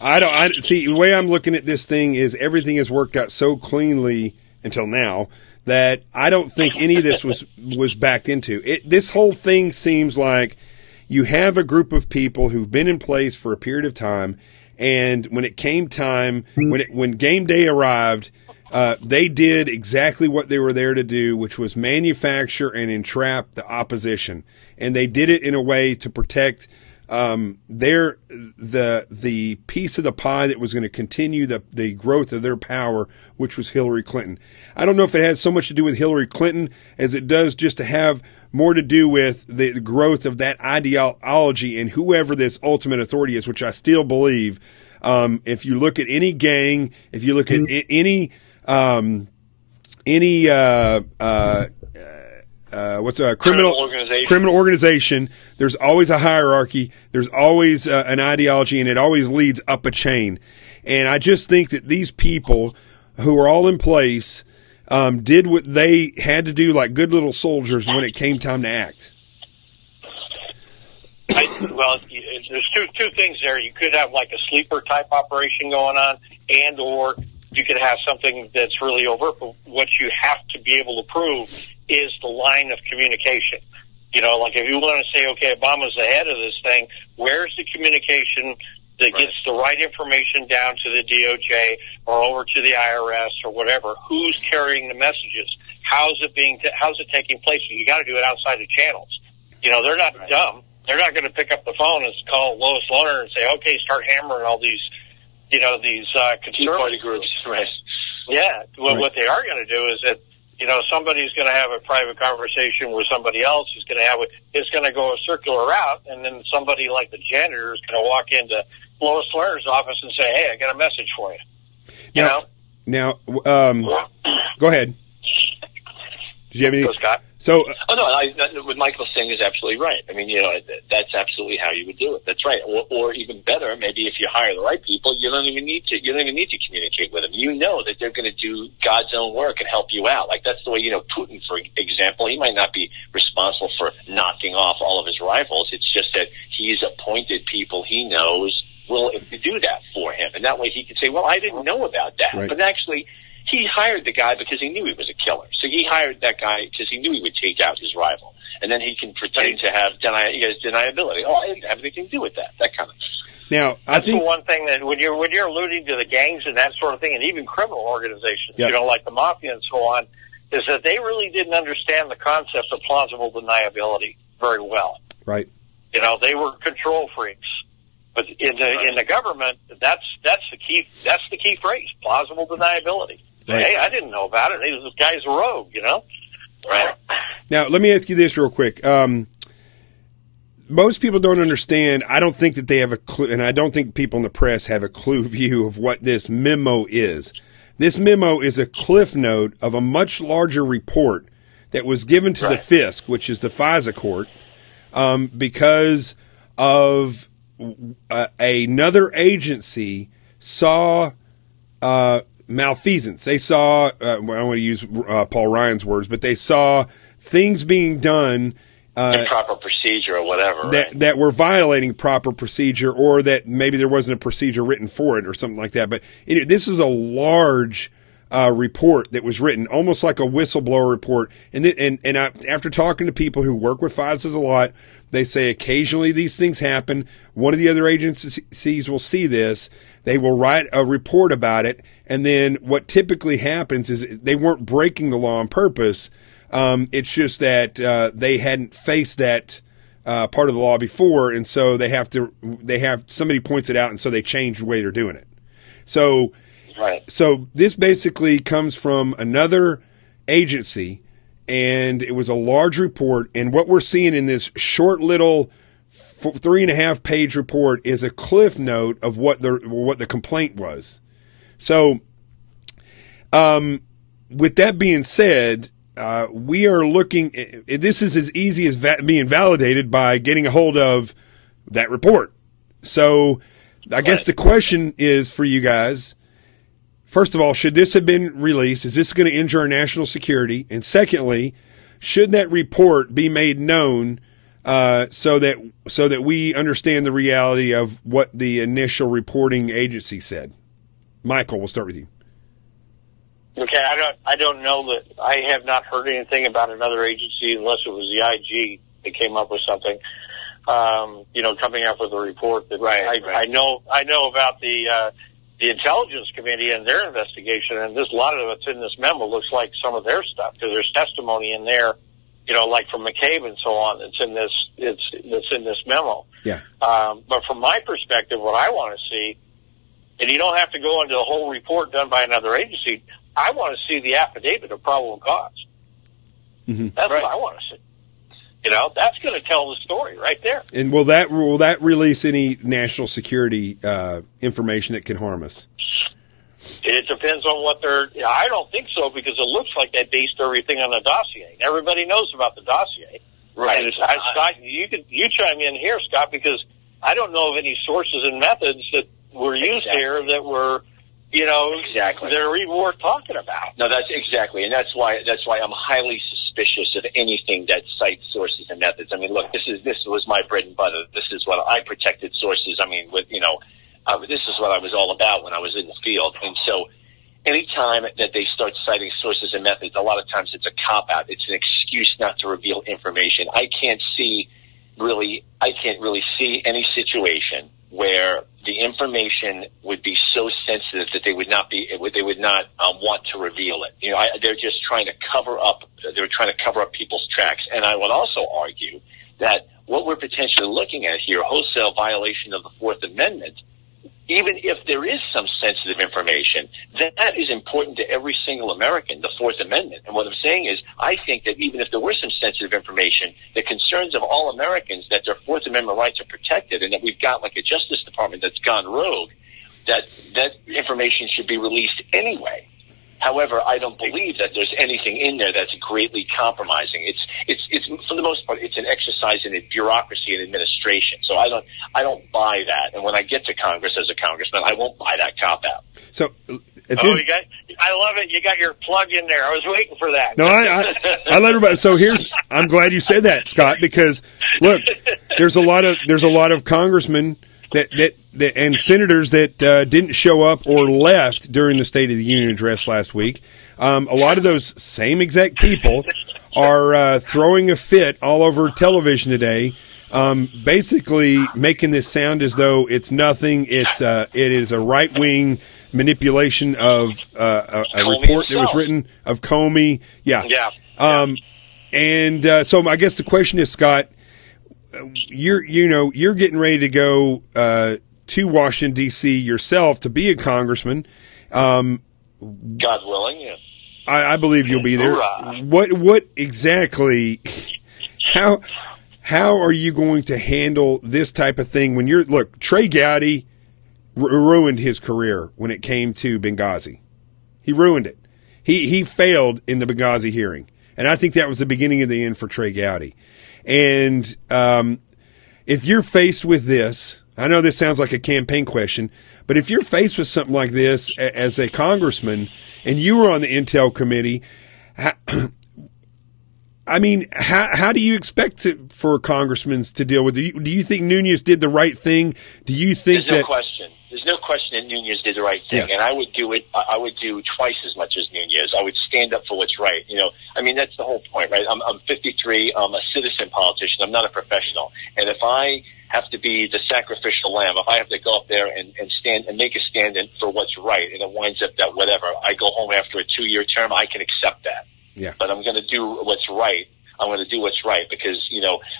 I see. The way I'm looking at this thing is everything has worked out so cleanly until now that I don't think any of this was backed into. This whole thing seems like you have a group of people who've been in place for a period of time, and when it came time, when game day arrived, they did exactly what they were there to do, which was manufacture and entrap the opposition, and they did it in a way to protect the piece of the pie that was going to continue the growth of their power, which was Hillary Clinton. I don't know if it has so much to do with Hillary Clinton as it does just to have more to do with the growth of that ideology and whoever this ultimate authority is, which I still believe. If you look at any gang, if you look at any criminal organization, there's always a hierarchy, there's always an ideology, and it always leads up a chain. And I just think that these people who are all in place did what they had to do like good little soldiers when it came time to act. There's two things there. You could have like a sleeper type operation going on, and or you could have something that's really overt. But what you have to be able to prove is the line of communication. If you want to say, okay, Obama's the head of this thing, where's the communication that gets the right information down to the DOJ or over to the IRS or whatever? Who's carrying the messages? How's it taking place? You got to do it outside the channels. They're not dumb. They're not going to pick up the phone and call Lois Lerner and say, okay, start hammering all these, these conservative party groups. Right. Yeah. Well, what they are going to do is that, somebody's going to have a private conversation with somebody else who's going to have it. It's going to go a circular route, and then somebody like the janitor is going to walk into Lois Lerner's office and say, hey, I got a message for you. Now, go ahead. Did you have any? Scott? So, what Michael's saying is absolutely right. I mean, that's absolutely how you would do it. That's right. Or even better, maybe if you hire the right people, you don't even need to communicate with them. You know that they're going to do God's own work and help you out. Like that's the way, Putin, for example, he might not be responsible for knocking off all of his rivals. It's just that he's appointed people he knows will do that for him. And that way he can say, well, I didn't know about that. Right. But actually, he hired the guy because he knew he was a killer. So he hired that guy because he knew he would take out his rival. And then he can pretend to have deniability. Oh, I didn't have anything to do with that. That kind of thing. Now, that's the one thing that when you're alluding to the gangs and that sort of thing, and even criminal organizations, like the mafia and so on, is that they really didn't understand the concept of plausible deniability very well. Right. They were control freaks. But in the government, that's the key phrase: plausible deniability. Right. Hey, I didn't know about it. This guy's a rogue, Right. Now, let me ask you this real quick. most people don't understand. I don't think that they have a clue, and I don't think people in the press have a clue view of what this memo is. This memo is a cliff note of a much larger report that was given to the FISC, which is the FISA court, because of another agency saw malfeasance. They saw, I don't want to use Paul Ryan's words, but they saw things being done improper procedure or whatever, that were violating proper procedure, or that maybe there wasn't a procedure written for it or something like that. But this is a large report that was written, almost like a whistleblower report. And after talking to people who work with FISAs a lot, they say occasionally these things happen. One of the other agencies will see this. They will write a report about it. And then what typically happens is they weren't breaking the law on purpose. It's just that they hadn't faced that part of the law before, and so they have somebody points it out, and so they change the way they're doing it. So, so this basically comes from another agency, and it was a large report. And what we're seeing in this short little 3.5-page report is a cliff note of what the complaint was. So, with that being said, we are looking. This is as easy as being validated by getting a hold of that report. So, I guess the question is for you guys. First of all, should this have been released? Is this going to injure our national security? And secondly, should that report be made known so that we understand the reality of what the initial reporting agency said? Michael, we'll start with you. Okay, I don't know that. I have not heard anything about another agency unless it was the IG that came up with something. Coming up with a report that I know about the Intelligence Committee and their investigation, and a lot of it's in this memo looks like some of their stuff, because there's testimony in there, like from McCabe and so on. That's in this memo. Yeah. But from my perspective, what I want to see, and you don't have to go into the whole report done by another agency. I want to see the affidavit of probable cause. Mm-hmm. That's what I want to see. That's going to tell the story right there. And will that release any national security information that can harm us? It depends on what they're. I don't think so, because it looks like they based everything on the dossier. And everybody knows about the dossier. Right. And Scott, you chime in here, Scott, because I don't know of any sources and methods that were used here that were. Exactly. They're even worth talking about. No, that's exactly, and that's why I'm highly suspicious of anything that cites sources and methods. I mean, look, this was my bread and butter. This is what I protected sources. I mean, this is what I was all about when I was in the field. And so, anytime that they start citing sources and methods, a lot of times it's a cop out. It's an excuse not to reveal information. I can't really see any situation where the information would be so sensitive that they would not want to reveal it. They're just trying to cover up. They're trying to cover up people's tracks. And I would also argue that what we're potentially looking at here, wholesale violation of the Fourth Amendment, even if there is some sensitive information, that is important to every single American, the Fourth Amendment. And what I'm saying is, I think that even if there were some sensitive information, the concerns of all Americans that their Fourth Amendment rights are protected, and that we've got like a Justice Department that's gone rogue, that information should be released anyway. However, I don't believe that there's anything in there that's greatly compromising. It's for the most part, it's an exercise in bureaucracy and administration. So I don't buy that. And when I get to Congress as a congressman, I won't buy that cop out. So, I love it. You got your plug in there. I was waiting for that. No, I let everybody. So I'm glad you said that, Scott, because look, there's a lot of congressmen that and senators that didn't show up or left during the State of the Union address last week. A lot of those same exact people are throwing a fit all over television today, basically making this sound as though it's nothing. It is a right-wing manipulation of a report that was written of Comey. Yeah. So I guess the question is, Scott, you're getting ready to go to Washington, D.C. yourself to be a congressman. God willing, yes. I believe you'll be there. Hoorah. What exactly? How How are you going to handle this type of thing when look, Trey Gowdy ruined his career when it came to Benghazi. He ruined it. He failed in the Benghazi hearing. And I think that was the beginning of the end for Trey Gowdy. And if you're faced with this, I know this sounds like a campaign question, but if you're faced with something like this as a congressman and you were on the Intel committee, how do you expect for congressmen to deal with it? Do you think Nunes did the right thing? Do you think There's no question that Nunes did the right thing, and I would do it. I would do twice as much as Nunes. I would stand up for what's right. That's the whole point, right? I'm 53. I'm a citizen politician. I'm not a professional, and if I have to be the sacrificial lamb, if I have to go up there and stand and make a stand for what's right, and it winds up that whatever, I go home after a 2-year term, I can accept that. Yeah. But I'm going to do what's right. I'm going to do what's right because,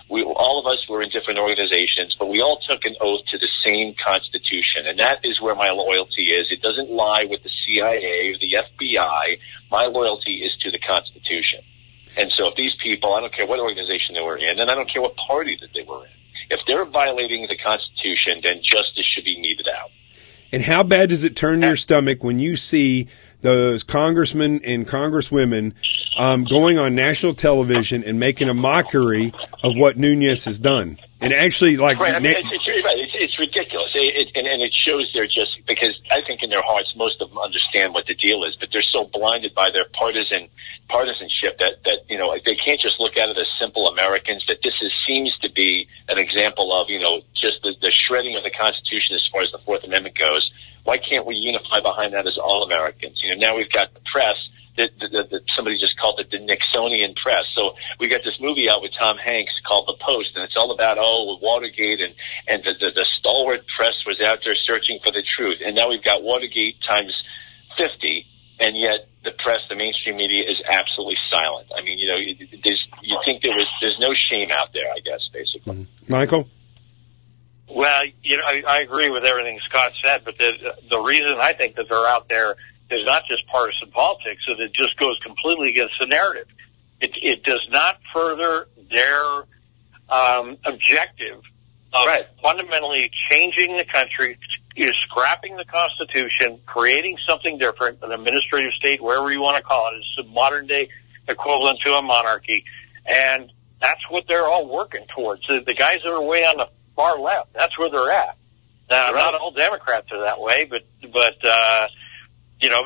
we all of us were in different organizations, but we all took an oath to the same Constitution, and that is where my loyalty is. It doesn't lie with the CIA or the FBI. My loyalty is to the Constitution. And so if these people, I don't care what organization they were in, and I don't care what party that they were in, if they're violating the Constitution, then justice should be meted out. And how bad does it turn your stomach when you see those congressmen and congresswomen going on national television and making a mockery of what Nunes has done? And actually, like, right, it's ridiculous, and it shows they're just because I think in their hearts most of them understand what the deal is, but they're so blinded by their partisanship that they can't just look at it as simple Americans. That this seems to be an example of just the shredding of the Constitution as far as the Fourth Amendment goes. Why can't we unify behind that as all Americans? Now we've got the press. Somebody just called it the Nixonian press. So we got this movie out with Tom Hanks called The Post, and it's all about Watergate and the stalwart press was out there searching for the truth. And now we've got Watergate times 50, and yet the press, the mainstream media, is absolutely silent. I mean, you think there's no shame out there, I guess, basically. Mm-hmm. Michael? Well, I agree with everything Scott said, but the reason I think that they're out there is not just partisan politics, and it just goes completely against the narrative. It does not further their objective of fundamentally changing the country, is scrapping the Constitution, creating something different, an administrative state, wherever you want to call it. It's a modern-day equivalent to a monarchy, and that's what they're all working towards. The guys that are way on the far left, that's where they're at. Now, not all Democrats are that way, but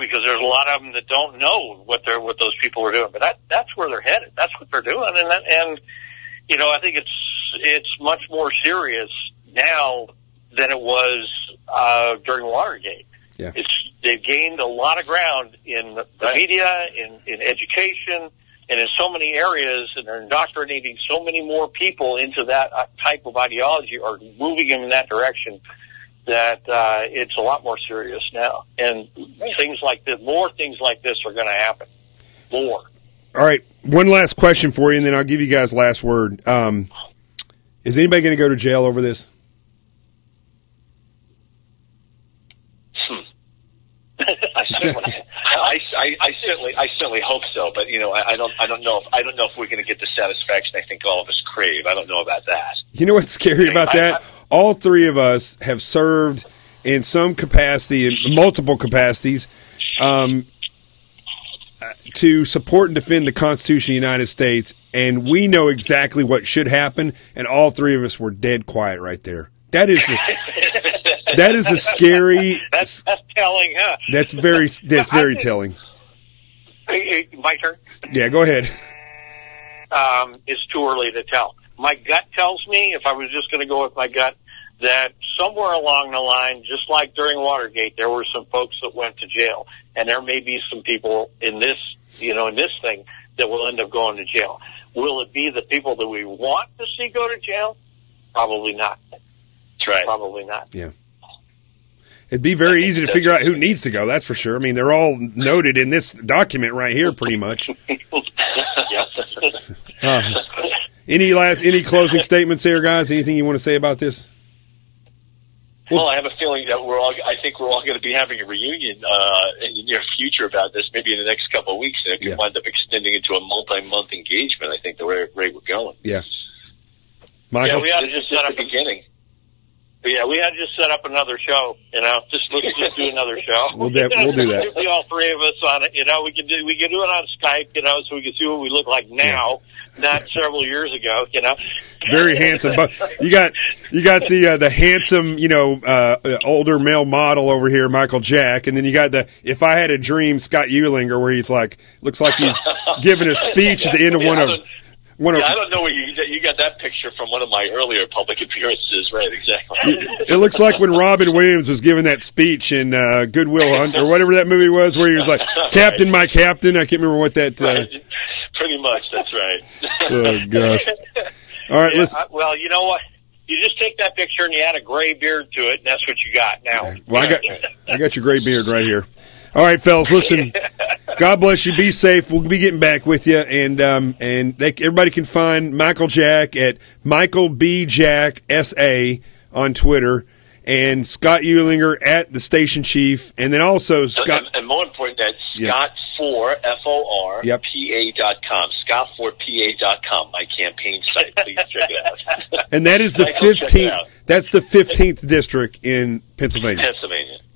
because there's a lot of them that don't know what those people are doing. But that's where they're headed. That's what they're doing, and I think it's much more serious now than it was during Watergate. Yeah. They've gained a lot of ground in the media, in education, and in so many areas, and they're indoctrinating so many more people into that type of ideology or moving them in that direction. That it's a lot more serious now, and more things like this are going to happen. More. All right, one last question for you, and then I'll give you guys last word. Is anybody going to go to jail over this? I certainly hope so, but I don't know if we're going to get the satisfaction I think all of us crave. I don't know about that. You know what's scary about that? All three of us have served in some capacity, in multiple capacities, to support and defend the Constitution of the United States, and we know exactly what should happen, and all three of us were dead quiet right there. That is a scary. That's telling, huh? That's very telling. My turn. Yeah, go ahead. It's too early to tell. My gut tells me, if I was just going to go with my gut, that somewhere along the line, just like during Watergate, there were some folks that went to jail, and there may be some people in this thing that will end up going to jail. Will it be the people that we want to see go to jail? Probably not. That's right. Probably not. Yeah. It'd be very easy to figure out who needs to go, that's for sure. I mean, they're all noted in this document right here, pretty much. Any closing statements there, guys? Anything you want to say about this? Well, I have a feeling that I think we're all going to be having a reunion in the near future about this, maybe in the next couple of weeks, and it could wind up extending into a multi-month engagement. I think the way we're going. Yeah. Michael? Yeah, we had to just set up the beginning. Yeah, we had to just set up another show. Just do another show. We'll do that. It'll be all three of us on it. We can do it on Skype. So we can see what we look like now, not several years ago. Very handsome, but you got the handsome, older male model over here, Michael Jack, and then you got the If I Had a Dream, Scott Eulinger, where he's looks like he's giving a speech at the end of one of. I don't know where you got that picture from. One of my earlier public appearances, right? Exactly. It looks like when Robin Williams was giving that speech in Good Will Hunting, or whatever that movie was, where he was like, "Captain, my captain." I can't remember what that. Right. Pretty much, that's right. Oh gosh! All right, listen. Well, you know what? You just take that picture and you add a gray beard to it, and that's what you got now. Well, I got your gray beard right here. All right, fellas, listen. God bless you. Be safe. We'll be getting back with you, and everybody can find Michael Jack at Michael B. Jack SA on Twitter, and Scott Eulinger at the Station Chief, and then also Scott. And more important, that's Scott4 FORPA.com. Scott4PA.com. My campaign site. Please check it out. And that is the 15th. That's the 15th district in Pennsylvania.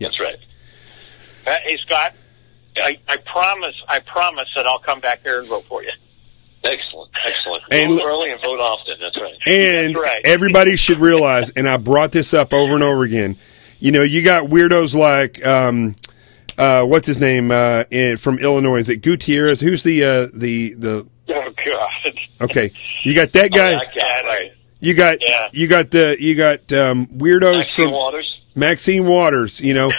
That's right. Hey, Scott, I promise that I'll come back there and vote for you. Excellent. And vote early and vote often. That's right. And That's right. Everybody should realize, and I brought this up over and over again, you got weirdos like, what's his name from Illinois? Is it Gutierrez? Who's the Oh, God. Okay, you got that guy. Right. You got weirdos Maxine from Waters. Maxine Waters. You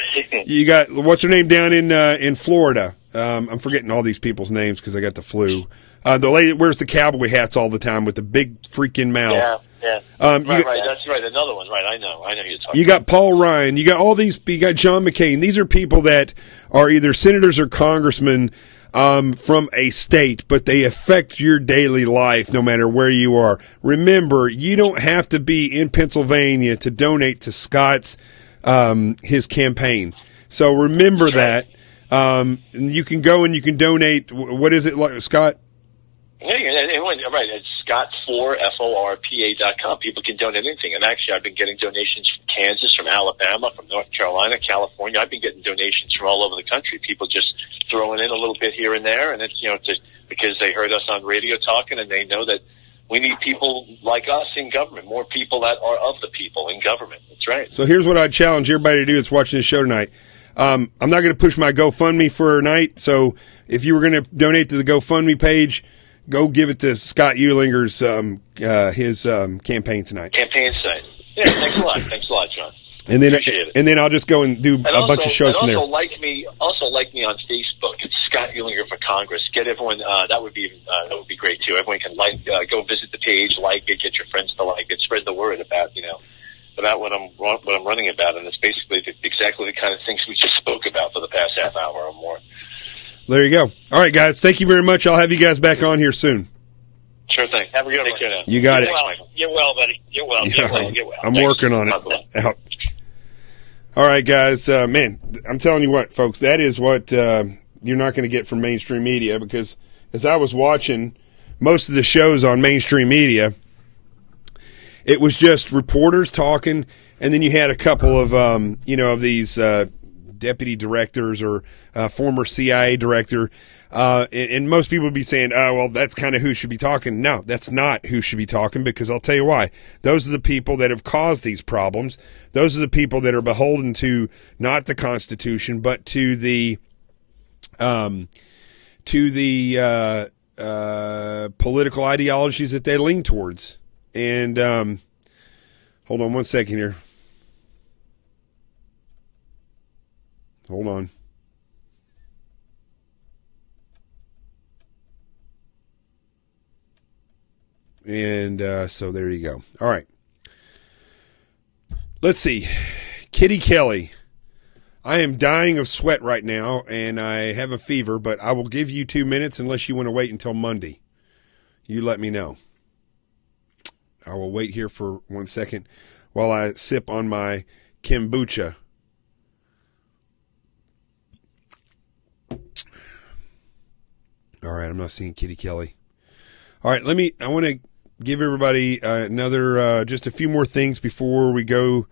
got what's her name down in Florida. I'm forgetting all these people's names because I got the flu. The lady that wears the cowboy hats all the time with the big freaking mouth. Yeah. Right. That's right. Another one. Right. I know you're talking. You got Paul Ryan. You got all these. You got John McCain. These are people that are either senators or congressmen from a state, but they affect your daily life no matter where you are. Remember, you don't have to be in Pennsylvania to donate to Scott's his campaign. So remember that. You can go and you can donate. What is it, Scott? Right, it's Scott4FORPA.com. People can donate anything. And actually, I've been getting donations from Kansas, from Alabama, from North Carolina, California. I've been getting donations from all over the country. People just throwing in a little bit here and there, and it's just because they heard us on radio talking, and they know that we need people like us in government, more people that are of the people in government. That's right. So here's what I challenge everybody to do that's watching this show tonight. I'm not going to push my GoFundMe for tonight, so if you were going to donate to the GoFundMe page, go give it to Scott Eulinger's his campaign tonight. Campaign site. Yeah, thanks a lot, John. And then Appreciate it. And then I'll just go and do a bunch of shows from there. Also like me on Facebook. It's Scott Eulinger for Congress. Get everyone. That would be great too. Everyone can go visit the page, like it, get your friends to like it, spread the word about about what I'm running about, and it's basically exactly the kind of things we just spoke about for the past half hour or more. There you go. All right, guys. Thank you very much. I'll have you guys back on here soon. Sure thing. Have a good one. Take care now. You got it. Get well, buddy. Get well. Get well. I'm working on it. Out. All right, guys. Man, I'm telling you what, folks, that is what you're not going to get from mainstream media, because as I was watching most of the shows on mainstream media, it was just reporters talking, and then you had a couple of, of these deputy directors or former CIA director, and most people would be saying, oh, well, that's kind of who should be talking. No, that's not who should be talking, because I'll tell you why. Those are the people that have caused these problems. Those are the people that are beholden to not the Constitution, but to the political ideologies that they lean towards. And hold on one second here. Hold on. And so there you go. All right. Let's see. Kitty Kelly. I am dying of sweat right now, and I have a fever, but I will give you 2 minutes unless you want to wait until Monday. You let me know. I will wait here for 1 second while I sip on my kombucha. All right, I'm not seeing Kitty Kelly. All right, I want to give everybody another just a few more things before we go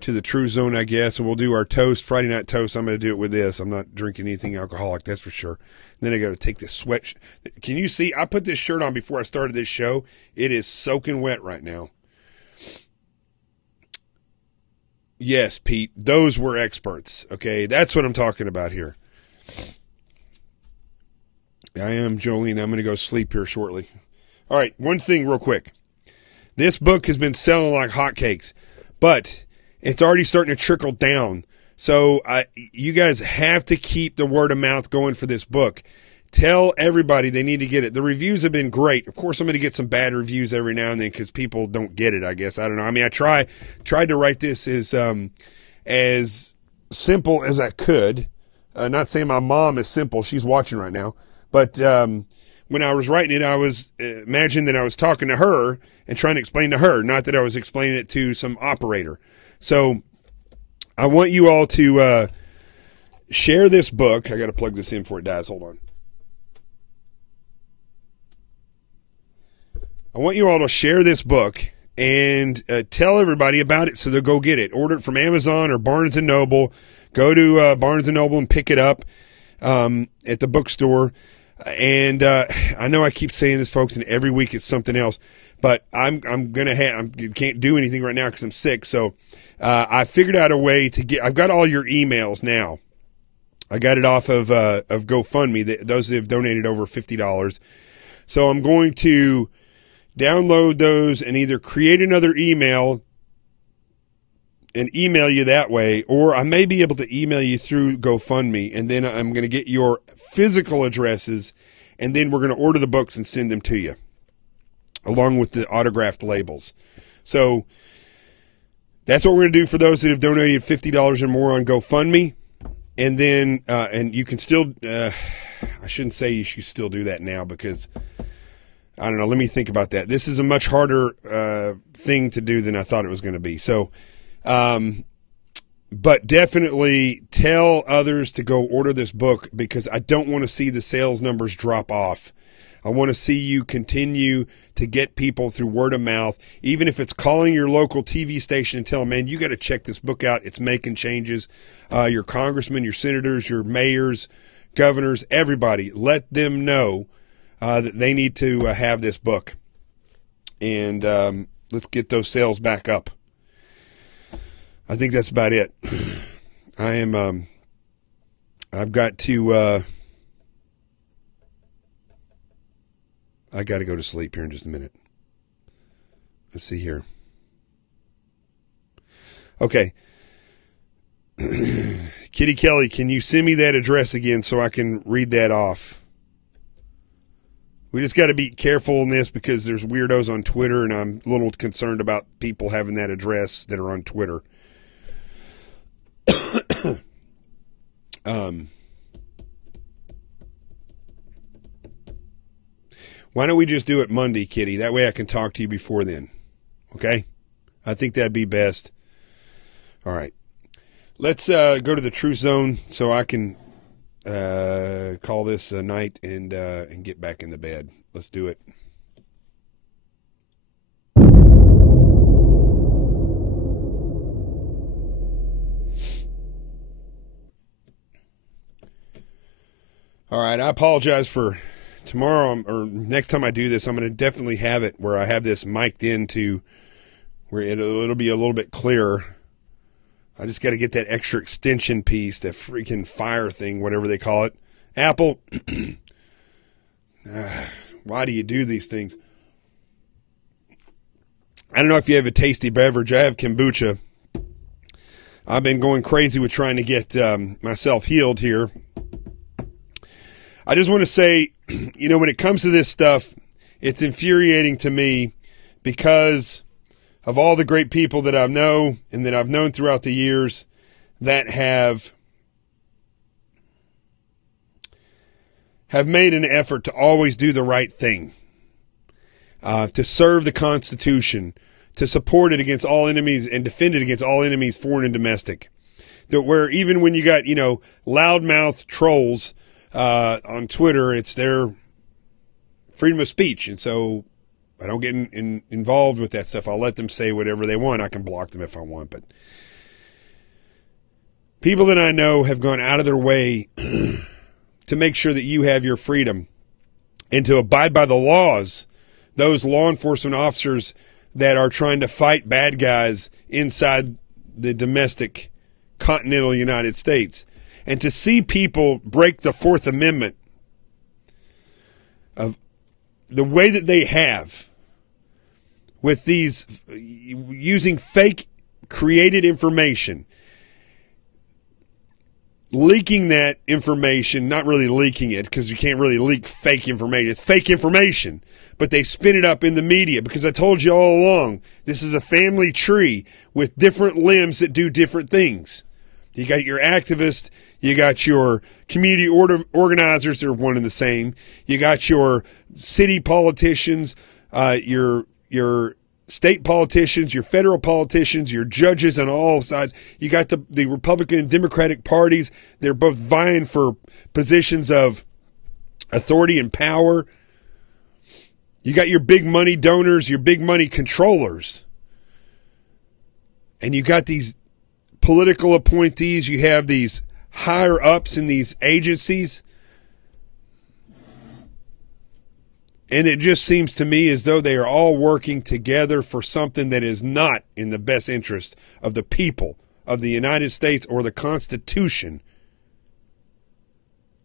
to the True Zone, I guess, and we'll do our toast, Friday night toast. I'm going to do it with this. I'm not drinking anything alcoholic, that's for sure. And then I got to take this sweat. Can you see? I put this shirt on before I started this show. It is soaking wet right now. Yes, Pete, those were experts. Okay, that's what I'm talking about here. I am Jolene. I'm going to go sleep here shortly. All right, one thing real quick. This book has been selling like hotcakes, but it's already starting to trickle down. So you guys have to keep the word of mouth going for this book. Tell everybody they need to get it. The reviews have been great. Of course, I'm going to get some bad reviews every now and then because people don't get it, I guess. I don't know. I mean, I tried to write this as simple as I could. Not saying my mom is simple. She's watching right now. But when I was writing it, I was imagining that I was talking to her and trying to explain to her, not that I was explaining it to some operator. So I want you all to share this book. I got to plug this in before it dies. Hold on. I want you all to share this book and tell everybody about it so they'll go get it. Order it from Amazon or Barnes & Noble. Go to Barnes & Noble and pick it up at the bookstore. And I know I keep saying this, folks, and every week it's something else. But I can't do anything right now because I'm sick. So I figured out a way to get. I've got all your emails now. I got it off of GoFundMe. Those that have donated over $50. So I'm going to download those and either create another email and email you that way, or I may be able to email you through GoFundMe, and then I'm going to get your physical addresses, and then we're going to order the books and send them to you, along with the autographed labels. So that's what we're going to do for those that have donated $50 or more on GoFundMe. And then, and you can still, I shouldn't say you should still do that now because, I don't know, let me think about that. This is a much harder thing to do than I thought it was going to be. So, but definitely tell others to go order this book because I don't want to see the sales numbers drop off. I want to see you continue to get people through word of mouth, even if it's calling your local TV station and telling them, man, you got to check this book out. It's making changes. Your congressmen, your senators, your mayors, governors, everybody, let them know that they need to have this book. And let's get those sales back up. I think that's about it. I've got to, I got to go to sleep here in just a minute. Let's see here. Okay. Kitty Kelly, can you send me that address again so I can read that off? We just got to be careful in this because there's weirdos on Twitter, and I'm a little concerned about people having that address that are on Twitter. Why don't we just do it Monday, Kitty? That way I can talk to you before then. Okay? I think that'd be best. All right. Let's go to the True Zone so I can call this a night and get back in the bed. Let's do it. All right, I apologize for tomorrow or next time I do this. I'm going to definitely have it where I have this mic'd into where it'll be a little bit clearer. I just got to get that extra extension piece, that freaking Fire thing, whatever they call it. Apple, why do you do these things? I don't know if you have a tasty beverage. I have kombucha. I've been going crazy with trying to get myself healed here. I just want to say, you know, when it comes to this stuff, it's infuriating to me because of all the great people that I know and that I've known throughout the years that have made an effort to always do the right thing, to serve the Constitution, to support it against all enemies and defend it against all enemies, foreign and domestic. That where even when you got, you know, loudmouth trolls on Twitter, it's their freedom of speech. And so I don't get involved with that stuff. I'll let them say whatever they want. I can block them if I want. But people that I know have gone out of their way to make sure that you have your freedom and to abide by the laws, those law enforcement officers that are trying to fight bad guys inside the domestic continental United States. And to see people break the Fourth Amendment of the way that they have with these using fake created information, leaking that information, not really leaking it because you can't really leak fake information. It's fake information, but they spin it up in the media because I told you all along, this is a family tree with different limbs that do different things. You got your activists, you got your community organizers, they're one and the same. You got your city politicians, your state politicians, your federal politicians, your judges on all sides. You got the Republican and Democratic parties. They're both vying for positions of authority and power. You got your big money donors, your big money controllers. And you got these political appointees. You have these higher ups in these agencies. And it just seems to me as though they are all working together for something that is not in the best interest of the people of the United States or the Constitution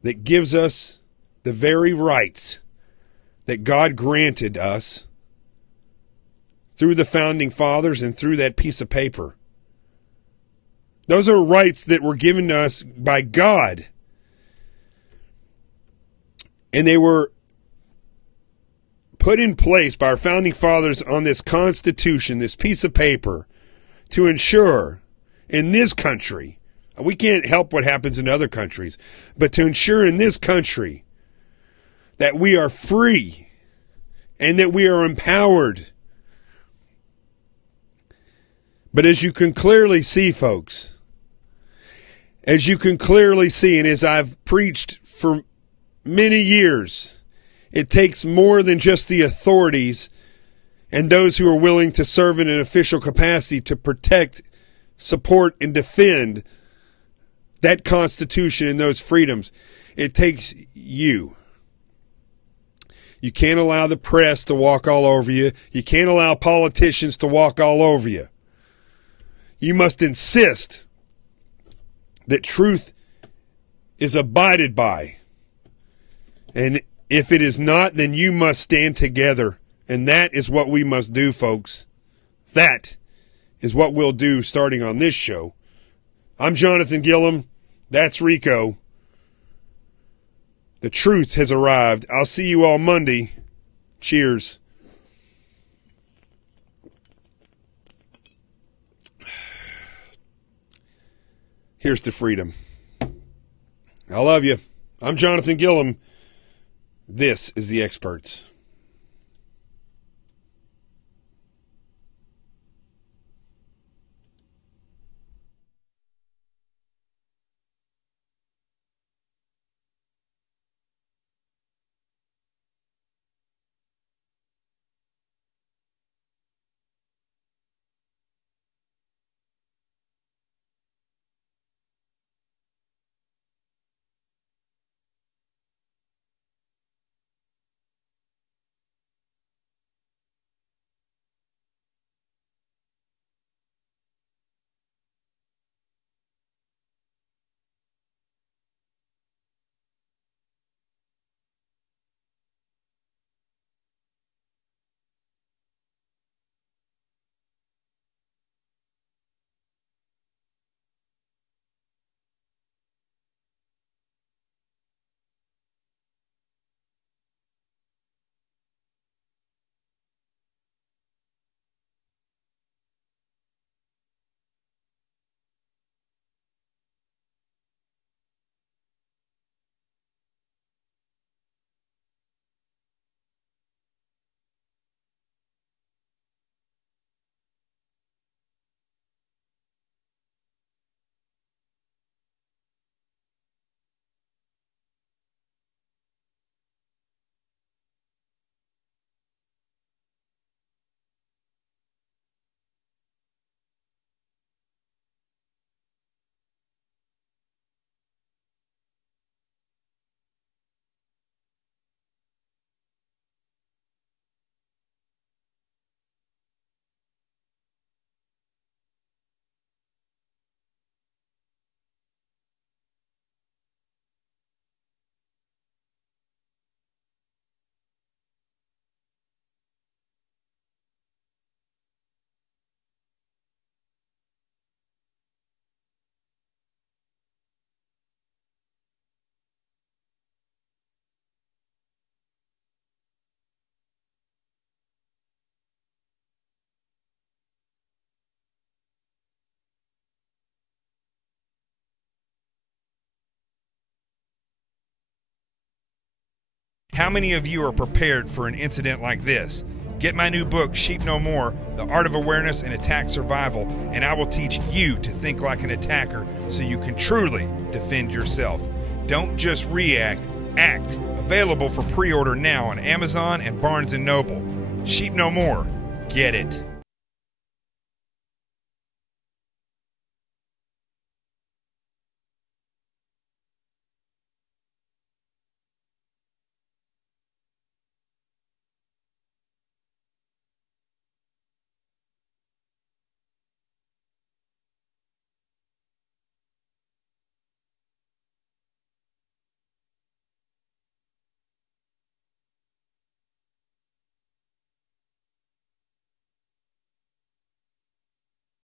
that gives us the very rights that God granted us through the Founding Fathers and through that piece of paper. Those are rights that were given to us by God. And they were put in place by our Founding Fathers on this Constitution, this piece of paper, to ensure in this country, we can't help what happens in other countries, but to ensure in this country that we are free and that we are empowered. But as you can clearly see, folks, as you can clearly see, and as I've preached for many years, it takes more than just the authorities and those who are willing to serve in an official capacity to protect, support, and defend that Constitution and those freedoms. It takes you. You can't allow the press to walk all over you. You can't allow politicians to walk all over you. You must insist that truth is abided by. And if it is not, then you must stand together. And that is what we must do, folks. That is what we'll do starting on this show. I'm Jonathan Gillum. That's Rico. The truth has arrived. I'll see you all Monday. Cheers. Here's to freedom. I love you. I'm Jonathan Gillum. This is The Experts. How many of you are prepared for an incident like this? Get my new book, Sheep No More, The Art of Awareness and Attack Survival, and I will teach you to think like an attacker so you can truly defend yourself. Don't just react, act. Available for pre-order now on Amazon and Barnes & Noble. Sheep No More. Get it.